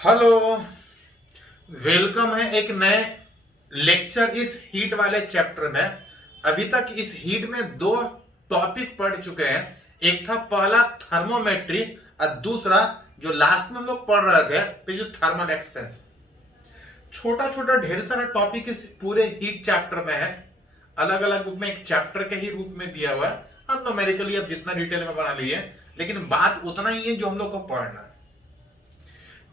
Hello. Welcome है एक नए लेक्चर इस हीट वाले चैप्टर में। अभी तक इस हीट में दो टॉपिक पढ़ चुके हैं। एक था पहला थर्मोमेट्री और दूसरा जो लास्ट में हम लोग पढ़ रहे थे जो थर्मल एक्सपेंशन। छोटा छोटा ढेर सारा टॉपिक इस पूरे हीट चैप्टर में है। अलग अलग रूप में एक चैप्टर के ही रूप में दिया हुआ है। हाँ, न्यूमेरिकली अब जितना डिटेल में बना लिए, लेकिन बात उतना ही है जो हम लोग को पढ़ना है।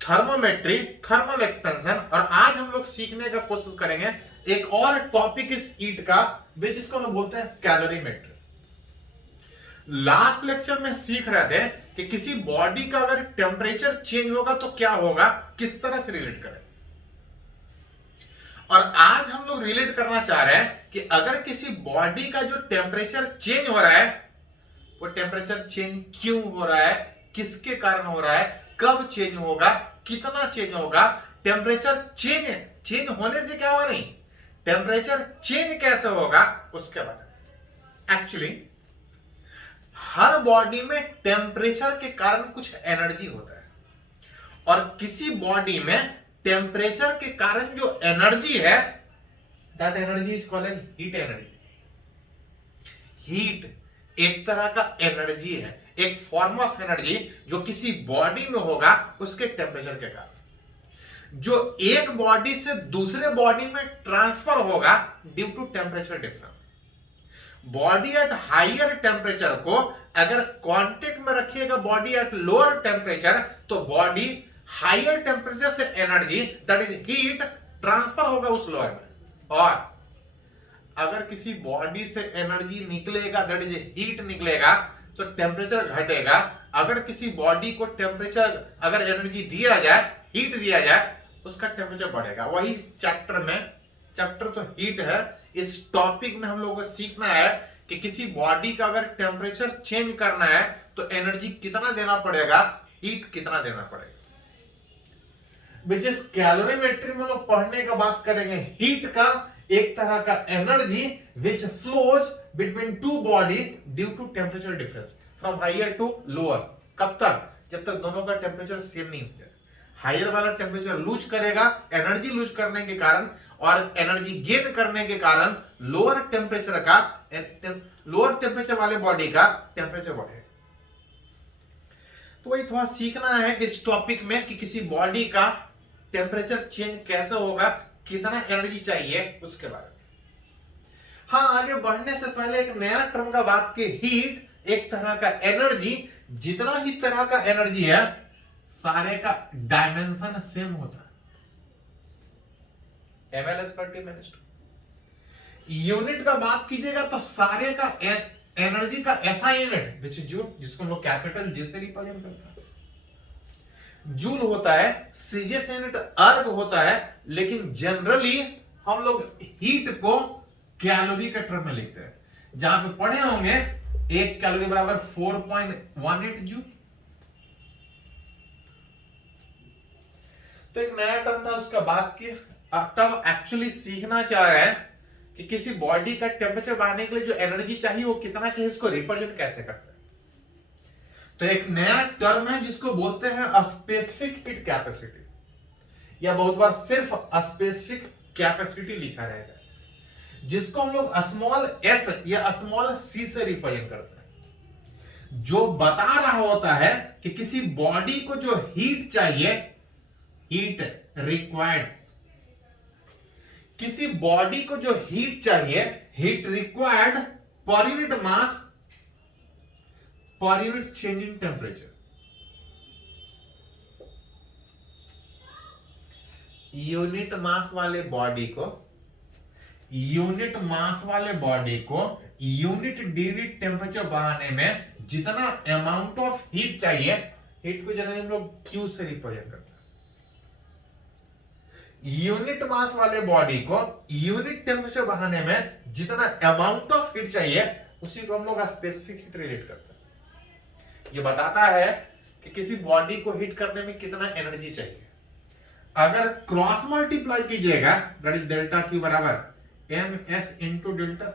Thermometry, thermal expansion. और आज हम लोग सीखने का कोशिश करेंगे एक और टॉपिक इस हीट का, जिसको हम बोलते हैं कैलोरीमेट्री। लास्ट लेक्चर में सीख रहे थे कि किसी बॉडी का अगर टेम्परेचर चेंज होगा तो क्या होगा, किस तरह से रिलेट करें। और आज हम लोग रिलेट करना चाह रहे हैं कि अगर किसी बॉडी का जो टेम्परेचर चेंज हो रहा है, वो टेम्परेचर चेंज क्यों हो रहा है, किसके कारण हो रहा है, कब चेंज होगा, कितना चेंज होगा, टेम्परेचर चेंज होने से क्या होगा, नहीं टेम्परेचर चेंज कैसे होगा उसके बारे में। एक्चुअली हर बॉडी में टेम्परेचर के कारण कुछ एनर्जी होता है, और किसी बॉडी में टेम्परेचर के कारण जो एनर्जी है, that energy is called as heat energy. Heat एक तरह का एनर्जी है, एक फॉर्म ऑफ एनर्जी जो किसी बॉडी में होगा उसके टेम्परेचर के कारण, जो एक बॉडी से दूसरे बॉडी में ट्रांसफर होगा due to temperature difference. Body at higher temperature को अगर कांटेक्ट में रखिएगा बॉडी एट लोअर टेम्परेचर, तो बॉडी हायर टेम्परेचर से energy that is heat transfer होगा उस लोअर में। और अगर किसी बॉडी से एनर्जी निकलेगा दैट इज हीट निकलेगा, तो टेम्परेचर घटेगा। अगर किसी बॉडी को टेम्परेचर, अगर एनर्जी दिया जाए, हीट दिया जाए, उसका टेम्परेचर बढ़ेगा। वही इस चैप्टर में, चैप्टर तो हीट है, इस टॉपिक में हम लोगों को सीखना है कि किसी बॉडी का अगर टेम्परेचर चेंज करना है तो एनर्जी कितना देना पड़ेगा, हीट कितना देना पड़ेगा। विच इज कैलोरीमेट्री में लोग पढ़ने का बात करेंगे। हीट का एक तरह का energy which flows between two body due to temperature difference from higher to lower. कब तक? जब तक दोनों का टेम्परेचर सेम नहीं हो जाए। हायर वाला टेम्परेचर लूज करेगा, एनर्जी लूज करने के कारण, और एनर्जी गेन करने के कारण लोअर टेम्परेचर का, लोअर टेम्परेचर वाले बॉडी का टेम्परेचर बढ़ेगा। तो वही थोड़ा सीखना है इस टॉपिक में कि किसी बॉडी का टेम्परेचर चेंज कैसे होगा, कितना एनर्जी चाहिए, उसके बारे में। हाँ, आगे बढ़ने से पहले एक नया टर्म का बात की। हीट एक तरह का एनर्जी, जितना भी तरह का एनर्जी है सारे का डायमेंशन सेम होता है, ml/t-2। यूनिट का बात कीजिएगा तो सारे का एनर्जी का ऐसा यूनिट विच इज जूल, जिसको हम लोग कैपिटल जे से रिप्रेजेंट करते हैं, जूल होता है। सीजीएस यूनिट अर्ग होता है, लेकिन जनरली हम लोग हीट को कैलोरी के टर्म में लिखते हैं। जहां पे पढ़े होंगे 1 कैलोरी बराबर 4.18 जूल। तो एक नया टर्म था, उसका बात की। तब एक्चुअली सीखना चाह रहे हैं कि किसी बॉडी का टेम्परेचर बढ़ाने के लिए जो एनर्जी चाहिए वो कितना चाहिए, उसको रिप्रेजेंट कैसे करते हैं। तो एक नया टर्म है जिसको बोलते हैं स्पेसिफिक हीट कैपेसिटी, या बहुत बार सिर्फ स्पेसिफिक कैपेसिटी लिखा रहेगा, जिसको हम लोग स्मॉल एस या स्मॉल सी से रिप्रेजेंट करते हैं, जो बता रहा होता है कि किसी बॉडी को जो हीट चाहिए, हीट रिक्वायर्ड, किसी बॉडी को जो हीट चाहिए, heat required per unit mass, पर unit change in temperature. Unit mass वाले बॉडी को, यूनिट मास वाले बॉडी को यूनिट डिग्री टेम्परेचर बढ़ाने में जितना अमाउंट ऑफ हीट चाहिए, हीट को जनरली हम लोग क्यू से रिप्रेजेंट करते हैं। यूनिट मास वाले बॉडी को यूनिट टेम्परेचर बढ़ाने में जितना अमाउंट ऑफ हीट चाहिए, उसी को हम लोग स्पेसिफिक हीट रिलेट करते हैं। ये बताता है कि किसी बॉडी को हीट करने में कितना एनर्जी चाहिए। अगर क्रॉस मल्टीप्लाई कीजिएगा, दैट इज डेल्टा क्यू बराबर एम एस इंटू डेल्टा,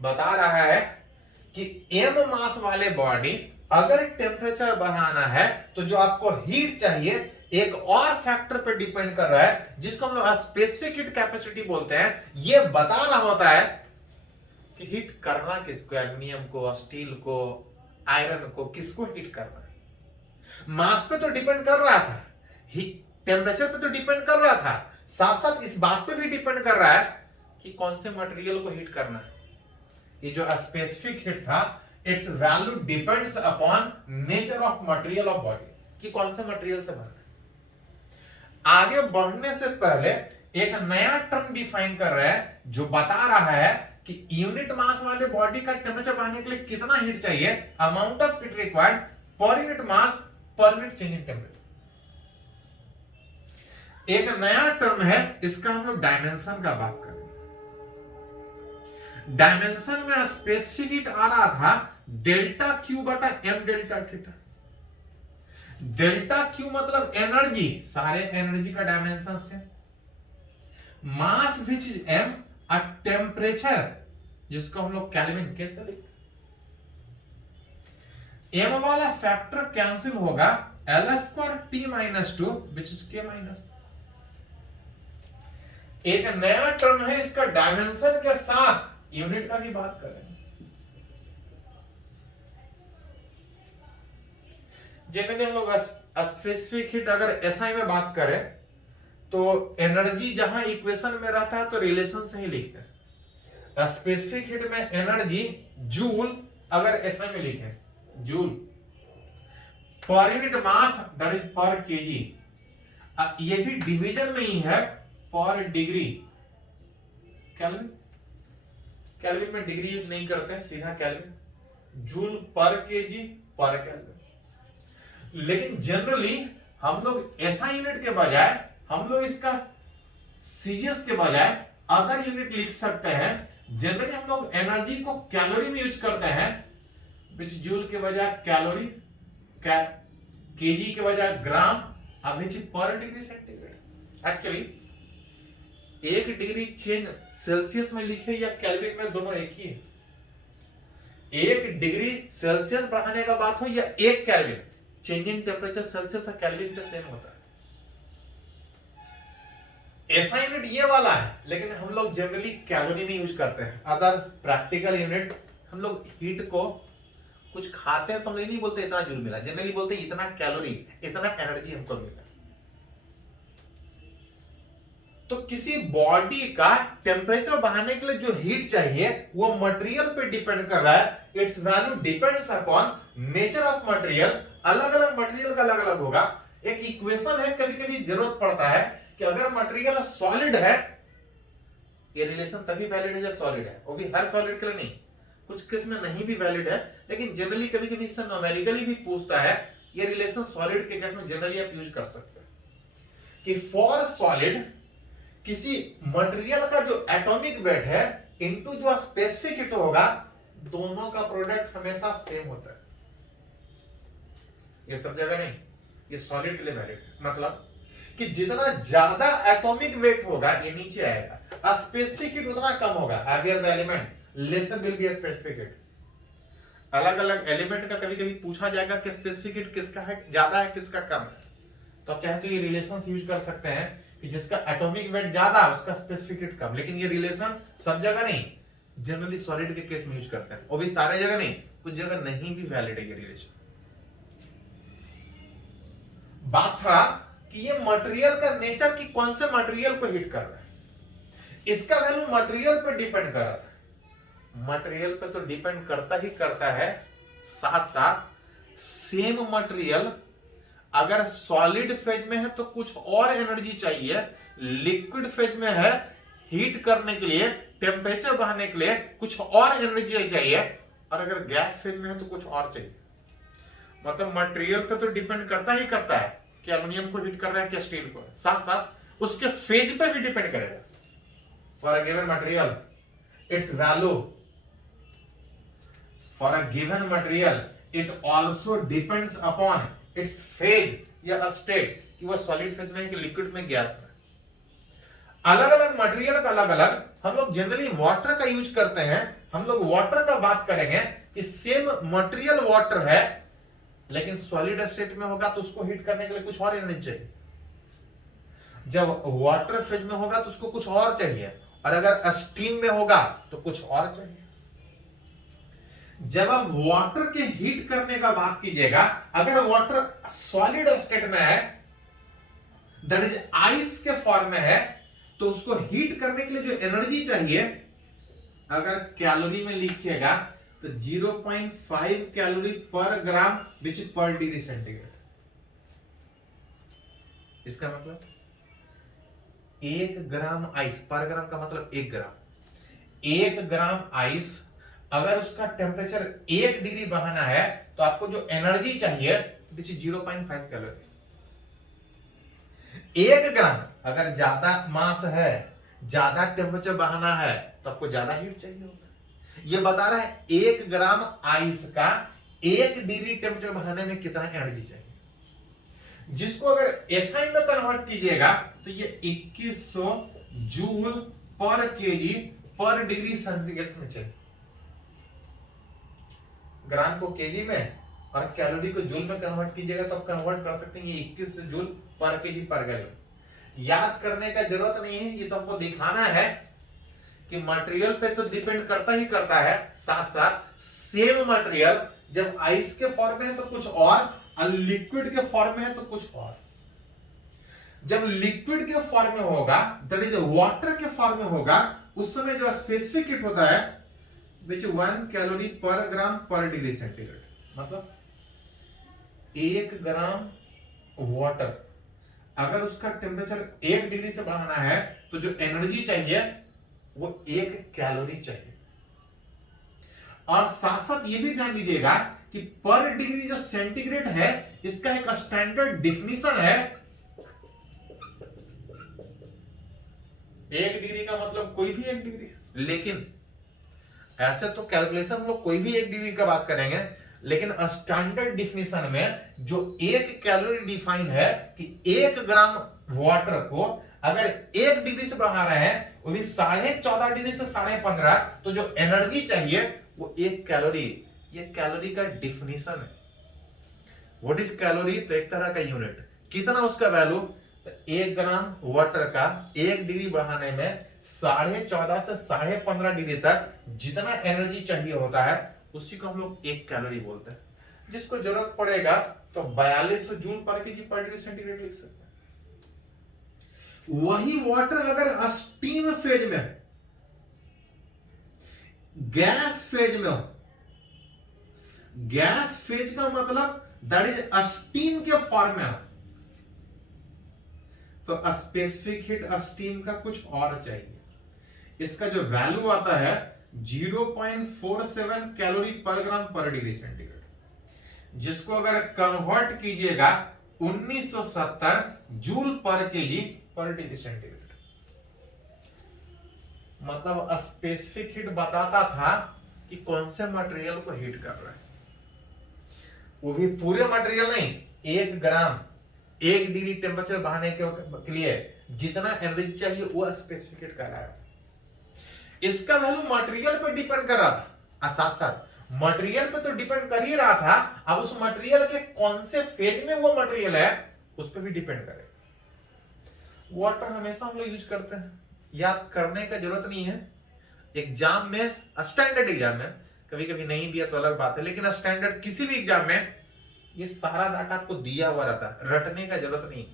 बता रहा है कि एम मास वाले बॉडी अगर टेम्परेचर बढ़ाना है तो जो आपको हीट चाहिए एक और फैक्टर पे डिपेंड कर रहा है, जिसको हम लोग स्पेसिफिक हीट कैपेसिटी बोलते हैं। ये बता रहा होता है कि हीट करना किसको, एल्यूमिनियम को, स्टील को, आयरन को, किसको हीट करना है। मास पे तो डिपेंड कर रहा था, टेम्परेचर पे तो डिपेंड कर रहा था, साथ साथ इस बात पे भी डिपेंड कर रहा है कि कौन से मटेरियल को हीट करना है। ये जो स्पेसिफिक हीट था, it's value depends upon nature of material of body, कि कौन से मटेरियल से बना है। आगे बढ़ने से पहले एक नया टर्म डिफाइन कर रहे हैं जो बता रहा है कि यूनिट मास वाले बॉडी का टेम्परेचर बढ़ाने के लिए कितना हीट चाहिए, amount of heat required per unit mass पर यूनिट चेंज इन टेम्परेचर। एक नया टर्म है, इसका हम लोग डायमेंशन का बात करें। डायमेंशन में स्पेसिफिक हीट आ रहा था डेल्टा क्यू बटा M delta theta. Delta Q मतलब एनर्जी, सारे एनर्जी का डायमेंशन से, मास विच इज एम, और टेम्परेचर जिसको हम लोग केल्विन कैसे लिखते, एम वाला फैक्टर कैंसिल होगा, L square T minus two which is K minus. एक नया टर्म है, इसका डायमेंशन के साथ यूनिट का भी बात करेंगे। जनरली हम लोग स्पेसिफिक हीट अगर एसआई में बात करें तो एनर्जी जहां इक्वेशन में रहता है तो रिलेशन से ही लिखते हैं। स्पेसिफिक हीट में एनर्जी जूल, अगर एसआई में लिखे joule per unit mass that is पर केजी। ये भी डिवीजन में ही है, पर डिग्री केल्विन। केल्विन में डिग्री यूज नहीं करते हैं, सीधा केल्विन। जूल पर केजी पर केल्विन। लेकिन जनरली हम लोग ऐसा यूनिट के बजाय हम लोग इसका सीरियस के बजाय अदर यूनिट लिख सकते हैं। जनरली हम लोग एनर्जी को कैलोरी में यूज करते हैं, विच जूल के बजाय कैलोरी, केजी के बजाय ग्राम, विच पर degree centigrade. Actually 1 degree change Celsius में लिखे या केल्विन में, दोनों एक ही है। 1 डिग्री सेल्सियस बढ़ाने का बात हो या 1 केल्विन, चेंजिंग टेम्परेचर सेल्सियस और केल्विन पे सेम होता है। ऐसा यूनिट ये वाला है, लेकिन हम लोग जनरली कैलोरी में यूज करते हैं। अदर प्रैक्टिकल यूनिट हम लोग हीट को कुछ खाते हैं तो हम नहीं बोलते इतना जूल मिला, जनरली बोलते हैं इतना कैलोरी, इतना एनर्जी हमको मिला। तो किसी बॉडी का टेम्परेचर बढ़ाने के लिए जो हीट चाहिए वो मटेरियल पे डिपेंड कर रहा है। It's value depends upon nature of material. अलग अलग मटेरियल का अलग अलग होगा। एक इक्वेशन है, कभी कभी जरूरत पड़ता है कि अगर मटेरियल सॉलिड है, ये रिलेशन तभी वैलिड है जब सॉलिड है, वो भी हर सॉलिड के लिए नहीं, कुछ केस में नहीं भी वैलिड है, लेकिन जनरली कभी कभी इससे न्यूमेरिकली भी पूछता है। ये रिलेशन सॉलिड के केस में जनरली आप यूज कर सकते हैं कि फॉर सॉलिड किसी मटेरियल का जो एटॉमिक वेट है इनटू जो स्पेसिफिक हीट होगा, दोनों का प्रोडक्ट हमेशा सेम होता है। ये सब जगह नहीं, ये सॉलिड के लिए वैलिड है। मतलब कि जितना ज्यादा एटॉमिक वेट होगा ये नीचे आएगा, स्पेसिफिक हीट उतना कम होगा। Heavier the element laser will be specific heat. अलग अलग एलिमेंट का कभी कभी पूछा जाएगा कि स्पेसिफिक हीट किसका है ज्यादा है किसका कम है, तो आप चाहे तो ये रिलेशंस यूज कर सकते हैं कि जिसका एटॉमिक वेट ज्यादा उसका स्पेसिफिक हीट कम। लेकिन ये रिलेशन सब जगह नहीं, जनरली सॉलिड के केस में यूज करते हैं, वो भी सारे जगह नहीं, कुछ जगह नहीं भी वैलिड है ये रिलेशन। बात था कि ये मटेरियल का नेचर की कौन से मटेरियल को हीट कर रहा है, इसका वैल्यू मटेरियल पे डिपेंड कर रहा था। मटेरियल पे तो डिपेंड करता ही करता है, साथ साथ सेम मटेरियल अगर सॉलिड फेज में है तो कुछ और एनर्जी चाहिए, लिक्विड फेज में है हीट करने के लिए, टेम्परेचर बढ़ाने के लिए कुछ और एनर्जी चाहिए, और अगर गैस फेज में है तो कुछ और चाहिए। मतलब मटेरियल पे तो डिपेंड करता ही करता है कि एल्युमिनियम को हीट कर रहा है क्या स्टील को, साथ साथ उसके फेज पे भी डिपेंड करेगा। For a given material it's value, for a given material it also depends upon its phase या स्टेट, कि वह सॉलिड फेज में कि लिक्विड में गैस में। अलग अलग मटेरियल का अलग अलग, हम लोग जनरली वाटर का यूज करते हैं। हम लोग वाटर का बात करेंगे कि सेम मटेरियल वाटर है, लेकिन सॉलिड स्टेट में होगा तो उसको हीट करने के लिए कुछ और एनर्जी चाहिए। जब वाटर फेज में होगा तो उसको कुछ और चाहिए, और अगर स्टीम में होगा तो कुछ और चाहिए। जब आप वाटर के हीट करने का बात कीजिएगा, अगर वाटर सॉलिड स्टेट में है, दैट इज आइस के फॉर्म में है, तो उसको हीट करने के लिए जो एनर्जी चाहिए, अगर कैलोरी में लिखिएगा तो 0.5 कैलोरी पर ग्राम विच पर डिग्री सेंटीग्रेड। इसका मतलब 1 ग्राम आइस, पर ग्राम का मतलब 1 ग्राम, 1 ग्राम आइस अगर उसका टेम्परेचर 1 डिग्री बढ़ाना है तो आपको जो एनर्जी चाहिए विच इज 0.5 कैलोरी। 1 ग्राम अगर ज्यादा मास है, ज्यादा टेम्परेचर बढ़ाना है तो आपको ज्यादा हीट चाहिए होगा। ये बता रहा है 1 ग्राम आइस का 1 डिग्री टेम्परेचर बढ़ाने में कितना एनर्जी चाहिए, जिसको अगर एसआई में कन्वर्ट कीजिएगा तो ये 2100 joule per KG per degree centigrade में चाहिए। ग्राम को केजी में और कैलोरी को जूल में कन्वर्ट कीजिएगा तो आप कन्वर्ट कर सकते हैं, ये 21 जूल पर केजी पर गैलन। याद करने का जरूरत नहीं है, ये तो हमको दिखाना है कि मटेरियल पे तो डिपेंड करता ही करता है, साथ साथ सेम मटेरियल जब आइस के फॉर्म में है तो कुछ और लिक्विड के फॉर्म में है तो कुछ और। जब लिक्विड के फॉर्म में होगा, दैट इज वाटर के फॉर्म में होगा, उस समय जो स्पेसिफिक हीट होता है विच 1 कैलोरी पर ग्राम पर डिग्री सेंटीग्रेड। मतलब 1 ग्राम वाटर अगर उसका टेम्परेचर 1 डिग्री से बढ़ाना है तो जो एनर्जी चाहिए वो 1 कैलोरी चाहिए। और साथ साथ ये भी ध्यान दीजिएगा कि पर डिग्री जो सेंटीग्रेड है इसका एक स्टैंडर्ड डिफिनीशन है। 1 डिग्री का मतलब कोई भी 1 डिग्री, लेकिन ऐसे तो कैलकुलेशन हम लोग कोई भी 1 डिग्री का बात करेंगे, लेकिन स्टैंडर्ड डिफिनीशन में जो 1 कैलोरी डिफाइन है कि 1 ग्राम वाटर को अगर 1 डिग्री से बढ़ा रहे हैं, वो भी 14.5 डिग्री से 15.5, तो जो एनर्जी चाहिए वो 1 कैलोरी। ये कैलोरी का डिफिनीशन है। What is calorie? तो एक तरह का यूनिट। कितना उसका वैल्यू? तो 1 ग्राम वाटर का 1 डिग्री बढ़ाने में 14.5 से 15.5 डिग्री तक जितना एनर्जी चाहिए होता है उसी को हम लोग 1 कैलोरी बोलते हैं। जिसको जरूरत पड़ेगा तो 4200 joule per KG per degree centigrade लिख सकते हैं। वही वाटर अगर स्टीम फेज में, गैस फेज में हो, गैस फेज का मतलब दैट इज स्टीम के फॉर्म में हो, तो स्पेसिफिक हीट स्टीम का कुछ और चाहिए। इसका जो वैल्यू आता है 0.47 कैलोरी पर ग्राम पर डिग्री सेंटीग्रेड, जिसको अगर कन्वर्ट कीजिएगा 1970 joule per KG per degree centigrade. मतलब स्पेसिफिक हीट बताता था कि कौन से मटेरियल को हीट कर रहा है, वो भी पूरे मटेरियल नहीं, 1 ग्राम 1 डिग्री टेम्परेचर बढ़ाने के लिए जितना एनर्जी चाहिए वो स्पेसिफिक हीट कहलाएगा। इसका वैल्यू मटेरियल पे डिपेंड कर रहा था, साथ साथ मटेरियल पे तो डिपेंड कर ही रहा था, अब उस मटेरियल के कौन से फेज में वो मटेरियल है उस पर भी डिपेंड करेगा। वाटर हमेशा हम लोग यूज करते हैं, याद करने का जरूरत नहीं है। एग्जाम में, स्टैंडर्ड एग्जाम में, कभी कभी नहीं दिया तो अलग बात है, लेकिन स्टैंडर्ड किसी भी एग्जाम में ये सारा डाटा आपको दिया हुआ रहता है, रटने का जरूरत नहीं।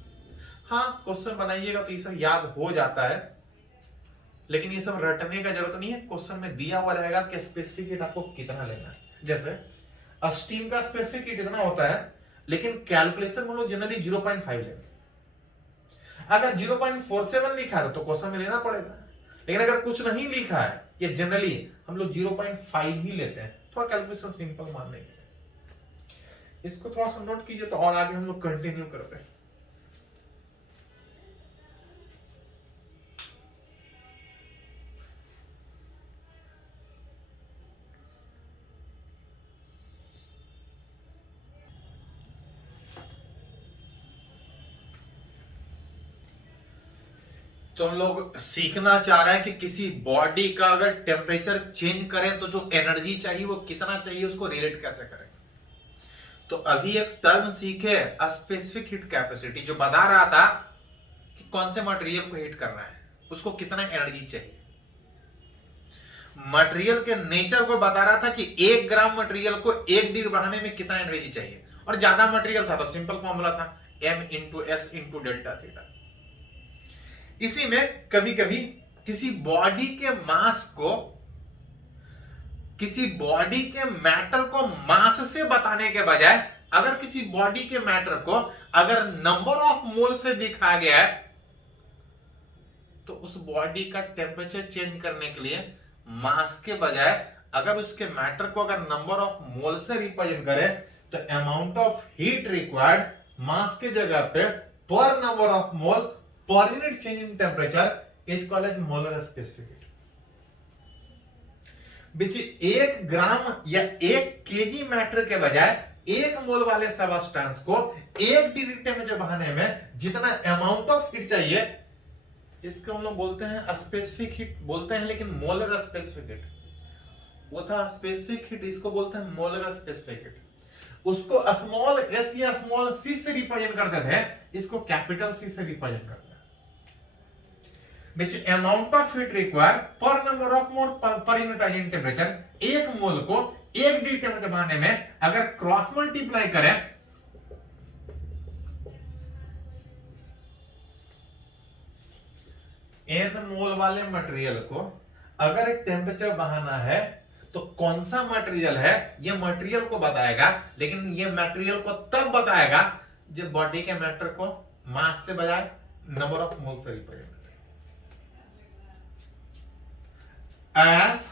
हाँ, क्वेश्चन बनाइएगा तो ये सब याद हो जाता है, लेकिन ये सब रटने का जरूरत नहीं है। क्वेश्चन में दिया हुआ रहेगा कि स्पेसिफिक हीट आपको कितना लेना है। जैसे स्टीम का स्पेसिफिक हीट इतना होता है, लेकिन कैलकुलेशन में लोग जनरली 0.5 लेंगे। अगर 0.47 लिखा है तो क्वेश्चन में लेना पड़ेगा, लेकिन अगर कुछ नहीं लिखा है, ये जनरली हम लोग 0.5 ही लेते हैं, थोड़ा कैलकुलेशन सिंपल मानने के लिए। इसको थोड़ा सा नोट कीजिए तो और आगे हम लोग कंटिन्यू करते हैं। तो हम लोग सीखना चाह रहे हैं कि किसी बॉडी का अगर टेम्परेचर चेंज करें तो जो एनर्जी चाहिए वो कितना चाहिए, उसको रिलेट कैसे करें। तो अभी एक टर्म सीखे, स्पेसिफिक हीट कैपेसिटी, जो बता रहा था कि कौन से मटेरियल को हीट करना है, उसको कितना एनर्जी चाहिए। मटेरियल के नेचर को बता रहा था कि 1 ग्राम मटेरियल को 1 डिग्री बढ़ाने में कितना एनर्जी चाहिए, और ज्यादा मटेरियल था तो सिंपल फॉर्मूला था m into S into delta theta. इसी में कभी कभी किसी बॉडी के मास को, किसी बॉडी के मैटर को मास से बताने के बजाय अगर किसी बॉडी के मैटर को अगर नंबर ऑफ मोल से दिखाया गया है, तो उस बॉडी का टेम्परेचर चेंज करने के लिए मास के बजाय अगर उसके मैटर को अगर नंबर ऑफ मोल से रिप्रेजेंट करें, तो amount of heat required mass के जगह पे per number of mole per unit change in temperature is called as molar specific heat. Which 1 gram या 1 केजी मैटर के बजाय 1 मोल वाले सब्सटेंस को 1 डिग्री टेम्परेचर बढ़ाने में जितना अमाउंट ऑफ हीट चाहिए, इसको हम लोग बोलते हैं स्पेसिफिक हीट बोलते हैं, लेकिन मोलर स्पेसिफिक हीट। वो था स्पेसिफिक हीट, इसको बोलते हैं मोलर स्पेसिफिक हीट। उसको स्मॉल एस या स्मॉल सी से रिप्रेजेंट करते थे, इसको कैपिटल सी से रिप्रेजेंट करते हैं। which amount of heat required per number of mole per unit in temperature, 1 मोल को 1 डिग्री टेम्परेचर बढ़ाने में अगर क्रॉस मल्टीप्लाई करें, n मोल वाले मटेरियल को अगर टेम्परेचर बढ़ाना है, तो कौन सा मटेरियल है ये मटेरियल को बताएगा, लेकिन ये मटेरियल को तब बताएगा जब बॉडी के मैटर को मास से बजाय नंबर ऑफ मोल से रिप्रेजेंट करें। एस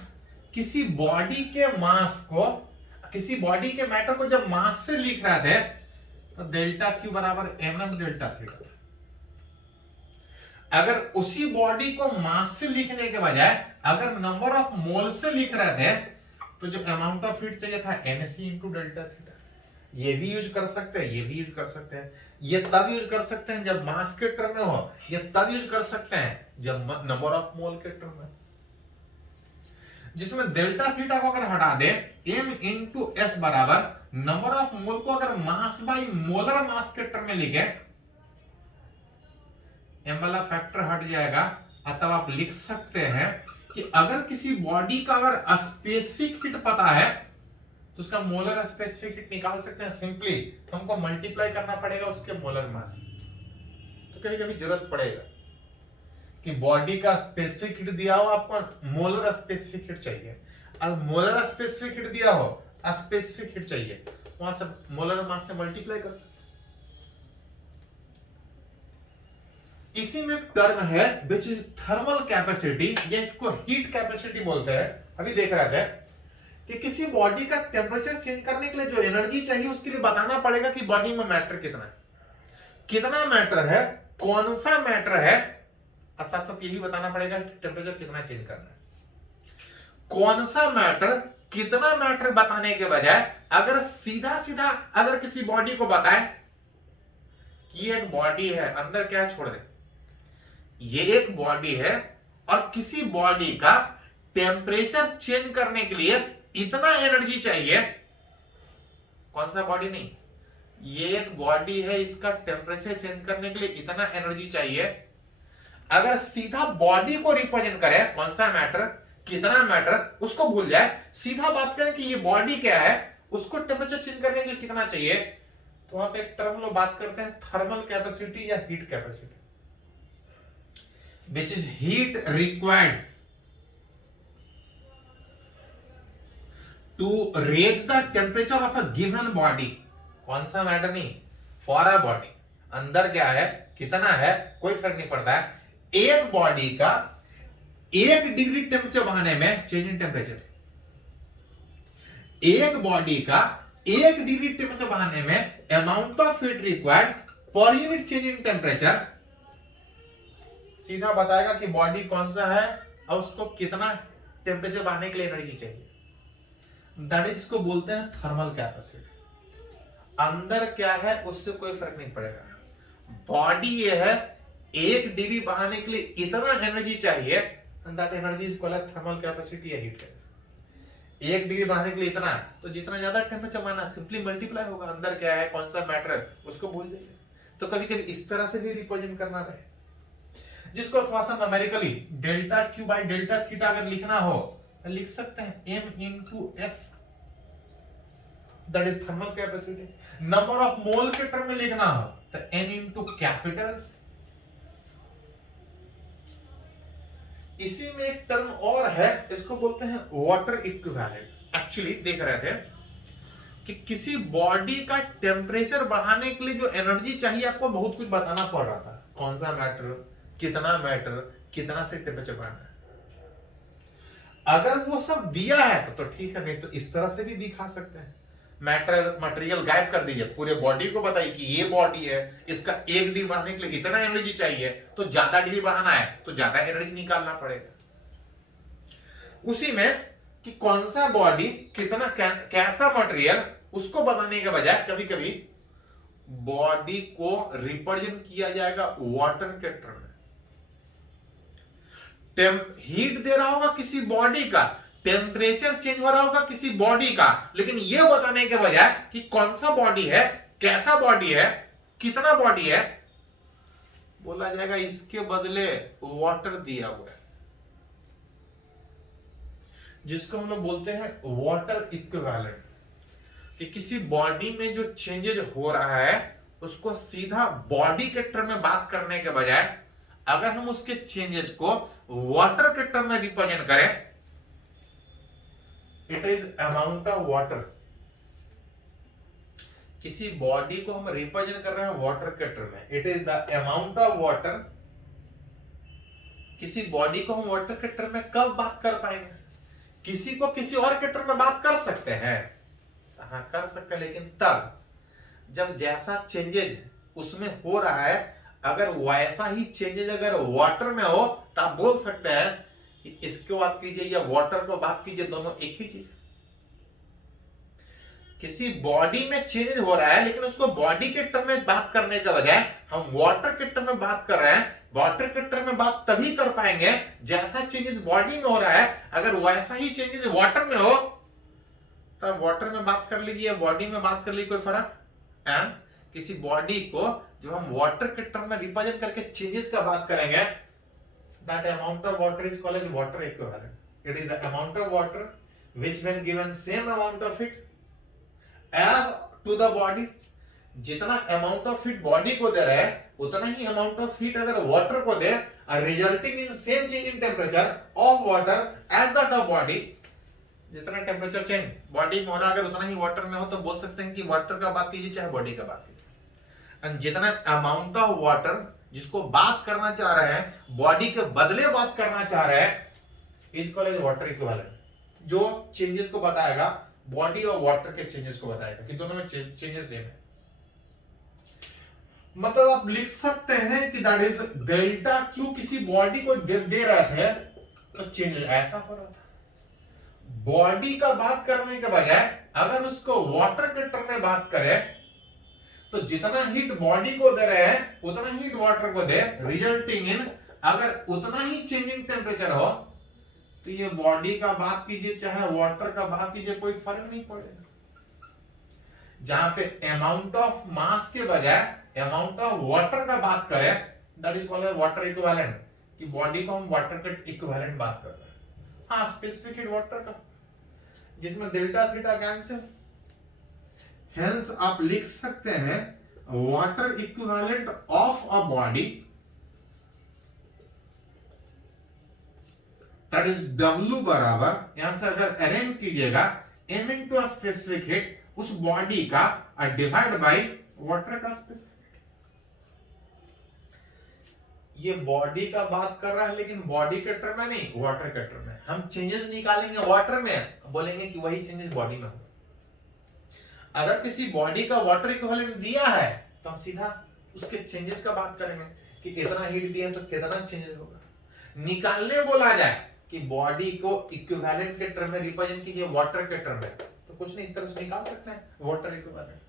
किसी बॉडी के मास को, किसी बॉडी के मैटर को जब मास से लिख रहे थे, तो डेल्टा क्यू बराबर एमएस डेल्टा थीटा। अगर उसी बॉडी को मास से लिखने के बजाय अगर नंबर ऑफ मोल से लिख रहे थे, तो जो अमाउंट ऑफ हीट चाहिए था एनसी इंटू डेल्टा थीटा। ये भी यूज कर सकते हैं, ये भी यूज कर सकते हैं। ये तब यूज कर सकते हैं जब मास के टर्म में हो, ये तब यूज कर सकते हैं जब नंबर ऑफ मोल के टर्म में, जिसमें डेल्टा थीटा को अगर हटा दे, m इंटू एस बराबर नंबर ऑफ मोल को अगर मास बाई मोलर मास के टर्म में लिखे, m वाला फैक्टर हट जाएगा। अतः आप लिख सकते हैं कि अगर किसी बॉडी का अगर स्पेसिफिक हीट पता है, तो उसका मोलर स्पेसिफिक हीट निकाल सकते हैं सिंपली। हमको मल्टीप्लाई करना पड़ेगा उसके मोलर मास। तो कभी कभी जरूरत पड़ेगा कि बॉडी का स्पेसिफिक हीट दिया हो, आपको मोलर स्पेसिफिक हीट चाहिए, और मोलर स्पेसिफिक हीट दिया हो, स्पेसिफिक हीट चाहिए, वहां से मोलर मास से मल्टीप्लाई कर सकते। इसी में टर्म है विच इज थर्मल कैपेसिटी, या इसको हीट कैपेसिटी बोलते हैं। अभी देख रहे थे कि किसी बॉडी का टेम्परेचर चेंज करने के लिए जो एनर्जी चाहिए, उसके लिए बताना पड़ेगा कि बॉडी में मैटर कितना है, कितना मैटर है, कौन सा मैटर है, और साथ साथ ये भी बताना पड़ेगा टेम्परेचर कितना चेंज करना है। कौन सा मैटर, कितना मैटर बताने के बजाय अगर सीधा सीधा अगर किसी बॉडी को बताए कि एक बॉडी है, अंदर क्या छोड़ दे, ये एक बॉडी है और किसी बॉडी का टेम्परेचर चेंज करने के लिए इतना एनर्जी चाहिए, कौन सा बॉडी नहीं, ये एक बॉडी है, इसका टेम्परेचर चेंज करने के लिए इतना एनर्जी चाहिए। अगर सीधा बॉडी को रिप्रेजेंट करें, कौन सा मैटर, कितना मैटर, उसको भूल जाए, सीधा बात करें कि ये बॉडी क्या है, उसको टेम्परेचर चेंज करने के लिए कितना चाहिए, तो वहां पे एक टर्म लोग बात करते हैं थर्मल कैपेसिटी या heat capacity, which is heat required to raise the temperature of a given body। कौन सा मैटर नहीं, फॉर अ बॉडी, अंदर क्या है, कितना है, कोई फर्क नहीं पड़ता है। एक बॉडी का 1 डिग्री टेम्परेचर बढ़ाने में चेंज इन टेम्परेचर, एक बॉडी का 1 डिग्री टेम्परेचर बढ़ाने में अमाउंट ऑफ हीट रिक्वायर्ड पर यूनिट चेंज इन टेम्परेचर सीधा बताएगा कि बॉडी कौन सा है और उसको कितना टेम्परेचर बढ़ाने के लिए एनर्जी चाहिए। दैट इज इसको बोलते हैं थर्मल कैपेसिटी। अंदर क्या है उससे कोई फर्क नहीं पड़ेगा, बॉडी ये है, 1 डिग्री बढ़ाने के लिए इतना एनर्जी चाहिए, and that energy is called thermal capacity या हीट कैपेसिटी। 1 डिग्री बढ़ाने के लिए इतना, तो जितना ज्यादा टेम्परेचर बढ़ाना सिंपली मल्टीप्लाई होगा, अंदर क्या है कौन सा मैटर है उसको भूल जाइए। तो कभी कभी इस तरह से भी रिप्रेजेंट करना रहे, जिसको थोड़ा सा numerically delta Q by delta theta अगर लिखना हो तो लिख सकते हैं m into S, that is thermal capacity. Number of मोल के टर्म में लिखना हो तो n इंटू कैपिटल्स। इसी में एक टर्म और है, इसको बोलते हैं वाटर इक्विवेलेंट। एक्चुअली देख रहे थे कि किसी बॉडी का टेम्परेचर बढ़ाने के लिए जो एनर्जी चाहिए आपको बहुत कुछ बताना पड़ रहा था, कौन सा मैटर, कितना से टेम्परेचर बढ़ाना है। अगर वो सब दिया है तो ठीक है, नहीं तो इस तरह से भी दिखा सकते हैं। मटेरियल गायब कर दीजिए, पूरे बॉडी को बताइए कि ये बॉडी है, इसका 1 डिग्री बढ़ाने के लिए इतना एनर्जी चाहिए, तो ज्यादा डिग्री बढ़ाना है तो ज्यादा एनर्जी निकालना पड़ेगा। उसी में कि कौन सा बॉडी कितना कैसा मटेरियल, उसको बनाने के बजाय कभी कभी बॉडी को रिप्रेजेंट किया जाएगा वाटर के टर्म में। हीट दे रहा होगा किसी बॉडी का, टेम्परेचर चेंज हो रहा होगा किसी बॉडी का, लेकिन यह बताने के बजाय कि कौन सा बॉडी है, कैसा बॉडी है, कितना बॉडी है, बोला जाएगा इसके बदले वाटर दिया हुआ है, जिसको हम लोग बोलते हैं वाटर इक्विवेलेंट। कि किसी बॉडी में जो चेंजेज हो रहा है उसको सीधा बॉडी के टर्म में बात करने के बजाय अगर हम उसके चेंजेस को वाटर के टर्म में रिप्रेजेंट करें, it is amount of water. किसी बॉडी को हम रिप्रेजेंट कर रहे हैं वाटर के टर्म में, it is the amount of water. किसी बॉडी को हम वाटर के टर्म में कब बात कर पाएंगे? किसी को किसी और के टर्म में बात कर सकते हैं, हाँ कर सकते हैं, लेकिन तब जब जैसा चेंजेज उसमें हो रहा है, अगर वैसा ही चेंजेज अगर वाटर में हो तो आप बोल सकते हैं कि इसको बात कीजिए या वाटर को बात कीजिए, दोनों एक ही चीज। किसी बॉडी में चेंज हो रहा है लेकिन उसको बॉडी के टर्म में बात करने के बजाय हम वाटर के टर्म में बात कर रहे हैं। वाटर के टर्म में बात तभी कर पाएंगे जैसा चेंजेस बॉडी में हो रहा है, अगर वैसा ही चेंजेस वाटर में हो तब वाटर में बात कर लीजिए, बॉडी में बात कर लीजिए, कोई फर्क। एंड किसी बॉडी को जब हम वाटर के टर्म में रिप्रेजेंट करके चेंजेस का बात करेंगे, that amount of water is called as water equivalent. It is the amount of water which when given same amount of it as to the body, जितना अमाउंट ऑफ हीट बॉडी को दे रहे हैं उतना ही अमाउंट ऑफ हीट अगर water को दे, resulting in same change in temperature of water as that of body. जितना टेम्परेचर चेंज बॉडी में हो रहा है अगर उतना ही वाटर में हो तो बोल सकते हैं कि वाटर का बात कीजिए चाहे बॉडी का बात कीजिए। एंड जितना अमाउंट ऑफ वाटर जिसको बात करना चाह रहे हैं, बॉडी के बदले बात करना चाह रहे हैं, is called as water equivalent, जो चेंजेस को बताएगा, बॉडी और वाटर के चेंजेस को बताएगा कि दोनों में चेंजेस सेम है। मतलब आप लिख सकते हैं कि दैट इज डेल्टा क्यू किसी बॉडी को दे रहे थे तो चेंज ऐसा हो रहा था। बॉडी का बात करने के बजाय अगर उसको वाटर के टर्म में बात करें तो जितना हीट बॉडी को दे रहे हैं उतना हीट वाटर को दे, रिजल्टिंग इन अगर उतना ही चेंजिंग टेम्परेचर हो तो ये बॉडी का बात कीजिए चाहे वाटर का बात कीजिए कोई फर्क नहीं पड़ेगा। जहां पे अमाउंट ऑफ मास के बजाय अमाउंट ऑफ वाटर का बात करें, that is called water equivalent, कि बॉडी को हम वाटर के इक्विवेलेंट बात कर रहे हैं। हाँ स्पेसिफिक हीट वाटर का जिसमें डेल्टा थीटा कैंसिल, हेंस आप लिख सकते हैं water equivalent of a body that is W बराबर, यहां से अगर अरेंज कीजिएगा m into a specific heat उस बॉडी का डिवाइड बाय वाटर का स्पेसिफिक। ये बॉडी का बात कर रहा है लेकिन बॉडी के टर्म में नहीं, वाटर के टर्म में। हम चेंजेस निकालेंगे वाटर में, बोलेंगे कि वही चेंजेस बॉडी में हो। अगर किसी बॉडी का वाटर इक्विवेलेंट दिया है तो हम सीधा उसके चेंजेस का बात करेंगे कि कितना हीट दिया तो कितना चेंजेस होगा। निकालने बोला जाए कि बॉडी को इक्विवेलेंट के टर्म में रिप्रेजेंट कीजिए वाटर के टर्म में, तो कुछ नहीं, इस तरह से निकाल सकते हैं वाटर इक्विवेलेंट।